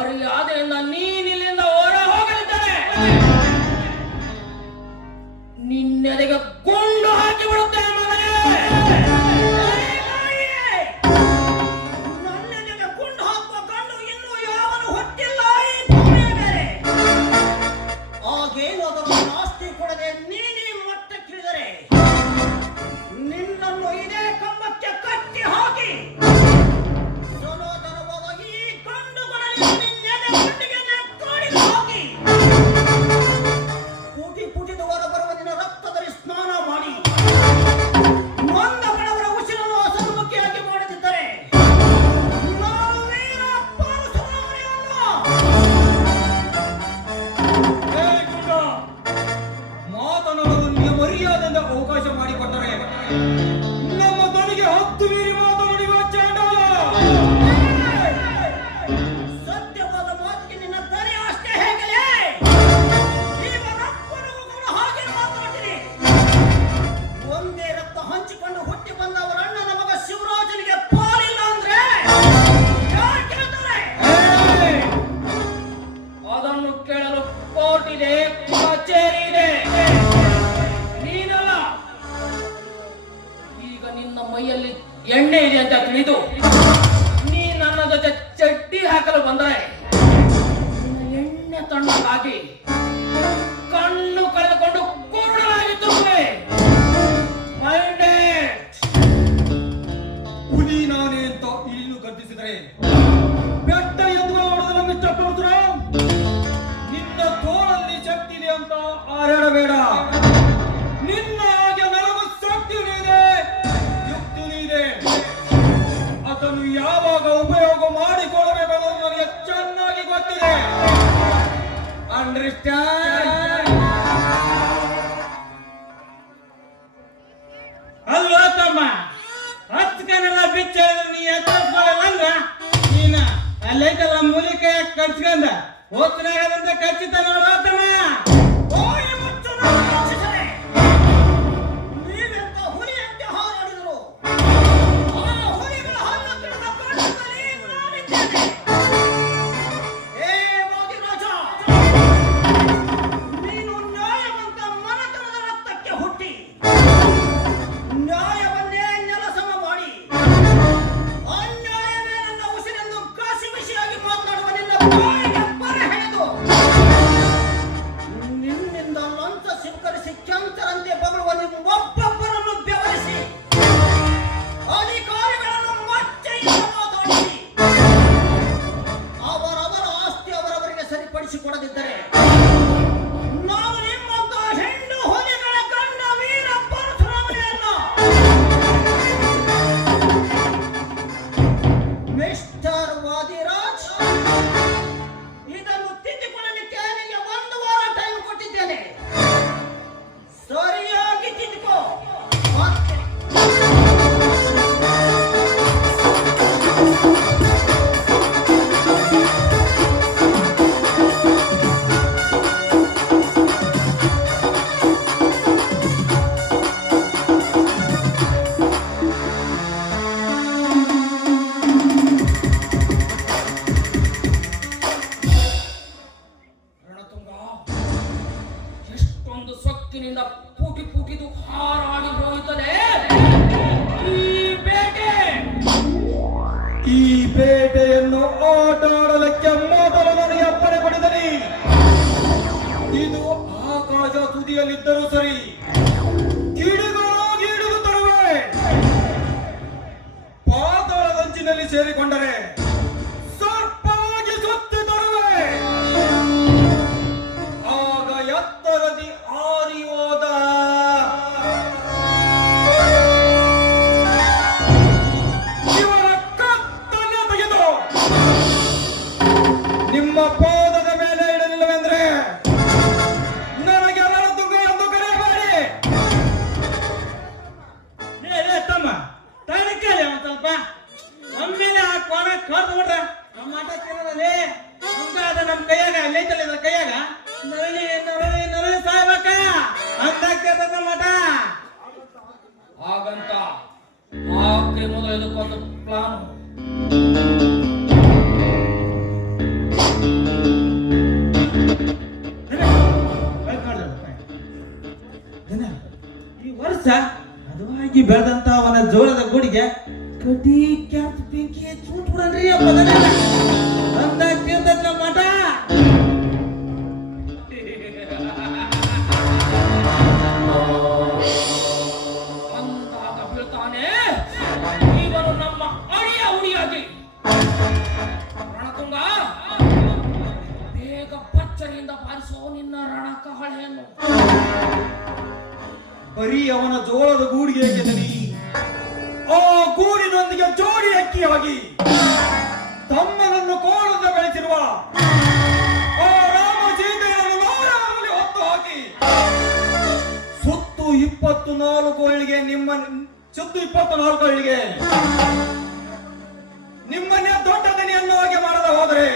ಮರ್ಯಾದೆಯಿಂದ ನೀನಿಲ್ಲಿಂದ ಹೊರ ಹೋಗಲಿದ್ದಾರೆ ನಿನ್ನೆಡೆಗೆ ಗುಂಡು ಹಾಕಿ ಬಿಡುತ್ತೇನೆ ಮಗನೇ. ನನ್ನೆಡೆಗೆ ಗುಂಡು ಹಾಕುವ ಗಂಡು ಇನ್ನೂ ಯಾವನು ಹುಟ್ಟಿಲ್ಲ ಈ ಭೂಮಿಯ ಮೇಲೆ. ಆಗೇನಾದರೂ ಆಸ್ತಿ ಕೊಡದೆ ನೀನೇ ಮಟ್ಟಕ್ಕಿಳಿದರೆ ನಿನ್ನನ್ನು ಇದೇ ಕಂಬಕ್ಕೆ ಕಟ್ಟಿ ಹಾಕಿ ಸನಾತನವಾದ ಈ ಗಂಡುಗಳಲ್ಲಿ ನಿನ್ನೆದೆ ಗುಂಡಿಗೆ ಕಾಡಿಗೆ ಹಾಕಿ ಪುಟಿ ಪುಟಿದು ಹೊರ ಬರುವ ನಿನ್ನ ರಕ್ತದಲ್ಲಿ ಸ್ನಾನ ಮಾಡಿ ನೊಂದ ಬಡವರ ಉಸಿರನ್ನು ಹಸನ್ಮುಖಿಯಾಗಿ ಮಾಡದಿದ್ದರೆ ನಾನು ವೀರ ಪರಶುರಾಮನೆಯಲ್ಲ. ಮಾತನಾಡಲು ನೀವು ಮರ್ಯಾದೆಯಿಂದ ಅವಕಾಶ ಮಾಡಿಕೊಟ್ಟರೆ ನಮ್ಮ ಧ್ವನಿಗೆ ಹತ್ತು ಮೀರಿ ಮಾತನಾಡುವ ಚಾಂಡಾಲ. ಸತ್ಯವಾದ ಮಾತಿಗೆ ನಿನ್ನ ಧ್ವನಿ ಅಷ್ಟೇ ಹೇಗಲೇ ಇವನಪ್ಪನಿಗೂ ಕೂಡ ಹಾಗೆ ಮಾತಾಡ್ತೀನಿ. ಒಂದೇ ರಕ್ತ ಹಂಚಿಕೊಂಡು ಹುಟ್ಟಿ ಬಂದವರ ಅಣ್ಣನ ಮಗ ಶಿವರಾಜನಿಗೆ ಪಾಲಿಲ್ಲ ಅಂದ್ರೆ ಯಾರು ಕೇಳ್ತಾರೆ? ಅದನ್ನು ಕೇಳಲು ಕೋರ್ಟ್ ಇದೆ, ಕಚೇರಿ ಇದೆ. ನೀನಲ್ಲ. ಈಗ ನಿನ್ನ ಮೈಯಲ್ಲಿ ಎಣ್ಣೆ ಇದೆ ಅಂತ ತಿಳಿದು ನೀ ನನ್ನ ಜೊತೆ ಚಡ್ಡಿ ಹಾಕಲು ಬಂದರೆ ನಿನ್ನ ಎಣ್ಣೆ ತಣ್ಣಗಾಗಿ ಕಣ್ಣು ಕಳೆದುಕೊಂಡು ಕುರುಡನಾಗಿ ತುರುವೆ. ಹುಲಿ ನಾನೇ ಅಂತ ಇನ್ನು ಗರ್ಜಿಸಿದರೆ ಬೆಟ್ಟ ಎಂದು ನೋಡಲು ಮಿಸ್ಟರ್ ಪರಶುರಾಮ್, ನಿನ್ನ ತೋಳಲ್ಲಿ ಶಕ್ತಿ ಇದೆ ಅಂತ ಹಾರಾಡಬೇಡ. ನಿನ್ನ ಹಾಗೆ ನನಗೂ ಶಕ್ತಿನೂ ಇದೆ, ಯುಕ್ತಿನೂ ಇದೆ. ಅದನ್ನು ಯಾವಾಗ ಉಪಯೋಗ ಮಾಡಿಕೊಳ್ಳಬೇಕೆಂದು ನನಗೆ ಚೆನ್ನಾಗಿ ಗೊತ್ತಿದೆ. ಅಂಡರ್ಸ್ಟ್ಯಾಂಡ್? ಅಲ್ವಾ ತಮ್ಮ, ಹತ್ತು ಕನೆಲ್ಲ ಬಿಚ್ಚ ನೀ ಎತ್ತಲ್ಲ ಅಂದ್ರ ನೀನ ಅಲ್ಲೈತಲ್ಲ ಮೂಲಿಕೆ ಕಚ್ಕೊಂಡ ಹೋಗ್ತಾಗದಂತ ಖಚಿತ ನೋಡತ್ತಮ್ಮ. ಓಯ್ ಮುಚ್ಚು ನನ್ನ ರಾಕ್ಷಸರೇ! ನೀವೆಂತ ಹುಲಿಯಂತೆ ಹಾರಾಡಿದರು. ಆ ಹುಲಿಗಳ ಹಲ್ಲು ತಿನ್ನದ ಕಾರಣದಲ್ಲಿ ನಾನಿದ್ದೇನೆ. ಏ ವಾದಿರಾಜ, ನೀನು ನ್ಯಾಯವಂತ ಮನತನದ ರಕ್ತಕ್ಕೆ ಹುಟ್ಟಿ ನ್ಯಾಯವನ್ನೇ ನೆಲಸಮ ಮಾಡಿ ಅನ್ಯಾಯವೇ ನನ್ನ ಉಸಿರೆಂದು ಕಾಸಿ ಬಿಸಿಯಾಗಿ ಮಾತನಾಡುವ ನಿನ್ನ ಬಾಯಿಗೆ ಬರೆ ಹೆಣೆದು ನಿನ್ನಿಂದ ಲಂಚ ಸ್ವೀಕರಿಸಿ ಚಂಚರಂತೆ ಬಗಳುವ ಒಬ್ಬೊಬ್ಬರನ್ನು ಬೆವರಿಸಿ ಅಧಿಕಾರಿಗಳನ್ನು ಮಚ್ಚೆಯಿಂದ ಮಾತಾಡಿಸಿ ಅವರವರ ಆಸ್ತಿ ಅವರವರಿಗೆ ಸರಿಪಡಿಸಿಕೊಡದಿದ್ದರೆ ನಾವು ನಿಮ್ಮಂತ ಹೆಣ್ಣು ಹುಲಿಗಳ ಕಂಡ ವೀರ ಪರಶುರಾಮನೆಯಲ್ಲ. ಮಿಸ್ಟರ್ ವಾದಿರಾಜ್, ಇದನ್ನು ತಿದ್ದಿಕೊಳ್ಳಲಿಕ್ಕೆ ನಿಮಗೆ 1 ವಾರ ಟೈಮ್ ಕೊಟ್ಟಿದ್ದೇನೆ. ಸರಿಯಾಗಿ ತಿದ್ದುಕೋ. ಮತ್ತೆ ರಣತುಂಗ ಎಷ್ಟೊಂದು ಸೊಕ್ಕಿನಿಂದ ಪೂಟಿ ಪೂಟಿದು ಹಾರಾಡಿ ಹೋಗುತ್ತದೆ ಈ ಬೇಟೆ. ಈ ಬೇಟೆಯನ್ನು ಆಟ ಆಡಲಿಕ್ಕೆ ಮೊದಲು ನನಗೆ ಅಪ್ಪಣೆ ಕೊಡಿದನಿ. ಇದು ಆಕಾಶ ತುದಿಯಲ್ಲಿದ್ದರೂ ಸರಿ, ಗಿಡಗಳಾಗಿ ಹಿಡಿದು ತರುವೆ. ಪಾತಾಳದಂಚಿನಲ್ಲಿ ಸೇರಿಕೊಂಡರೆ ಸರ್ಪವಾಗಿ ಸುತ್ತಿ ತರುವೆ. ಆಗ ಎತ್ತರದಿ ಆರಿ ಹೋದ ಇವರ ಕತ್ತನ್ನು ತೆಗೆದು ನಿಮ್ಮ ಪಾದದ ಮೇಲೆ ಇಡಲಿಲ್ಲವೆಂದ್ರೆ ನನಗೆ ರಣತುಂಗ ಎಂದು ಕರೆಯಬೇಡಿ. ತಮ್ಮ ತಡಕಲಿ ಒಂದ್ ಸ್ವಲ್ಪ ಒಮ್ಮೆಲೆ ಆ ಕೋಣ ಕಡ್ದು ಬಿಡ್ರ ನಮ್ಮ ಆಟ ತಿನ್ನೋದಲ್ಲಿ ನಮ್ಗ ಅದ ನಮ್ಮ ಕೈಯಾಗ ಅಲ್ಲೈತಲ್ಲ ಇದ್ರ ಕೈಯಾಗ ನರಳಿ ನರಳಿ ನರಳಿ ಸಾಯ್ಬೇಕ ಅಂತಾಗ್ತದ ನಮ್ಮ ಆಟ. ಹಾಗಂತ ಆಕೆ ಮೊದಲು ಇದಕ್ಕೊಂದು ಪ್ಲಾನ್ ವರ್ಷ ಅದುವಾಗಿ ಬೆಳೆದಂತ ಅವನ ಜೋಳದ ಗೂಡಿಗೆ ಕಡ್ಡಿ ಕ್ಯಾಪ್ ಬೆಂಕಿ ಚೂಟ್ ಬಿಡನ್ರಿ ಅಂತ ಕೇಳ್ದಲ್ಲ ಮಠ. ಅಂದಾಗ ಬೀಳ್ತಾನೆ ಇವನು ನಮ್ಮ ಅಳಿಯ ಉಡಿಯಾಗಿ. ರಣತುಂಗ, ಬೇಗ ಪಚ್ಚರಿಯಿಂದ ಬಾರಿಸೋ ನಿನ್ನ ರಣಕಹಳೆಯನ್ನು. ಬರೀ ಅವನ ಜೋಳದ ಗೂಡಿಗೆ ಗೆದನಿ ಆ ಗೂಡಿನೊಂದಿಗೆ ಜೋಡಿ ಅಕ್ಕಿಯಾಗಿ ತಮ್ಮನನ್ನು ಕೋಳದ ಬೆಳೆಸಿರುವ ಆ ರಾಮ ಸೀತೆಯನ್ನು ನೂರಲ್ಲಿ ಹೊತ್ತು ಹಾಕಿ ಸುತ್ತು 24 ಹಳ್ಳಿಗೆ ನಿಮ್ಮನ್ನೇ ದೊಡ್ಡ ದನಿ ಅನ್ನೋ ಹಾಗೆ ಮಾಡದ ಹೋದರೆ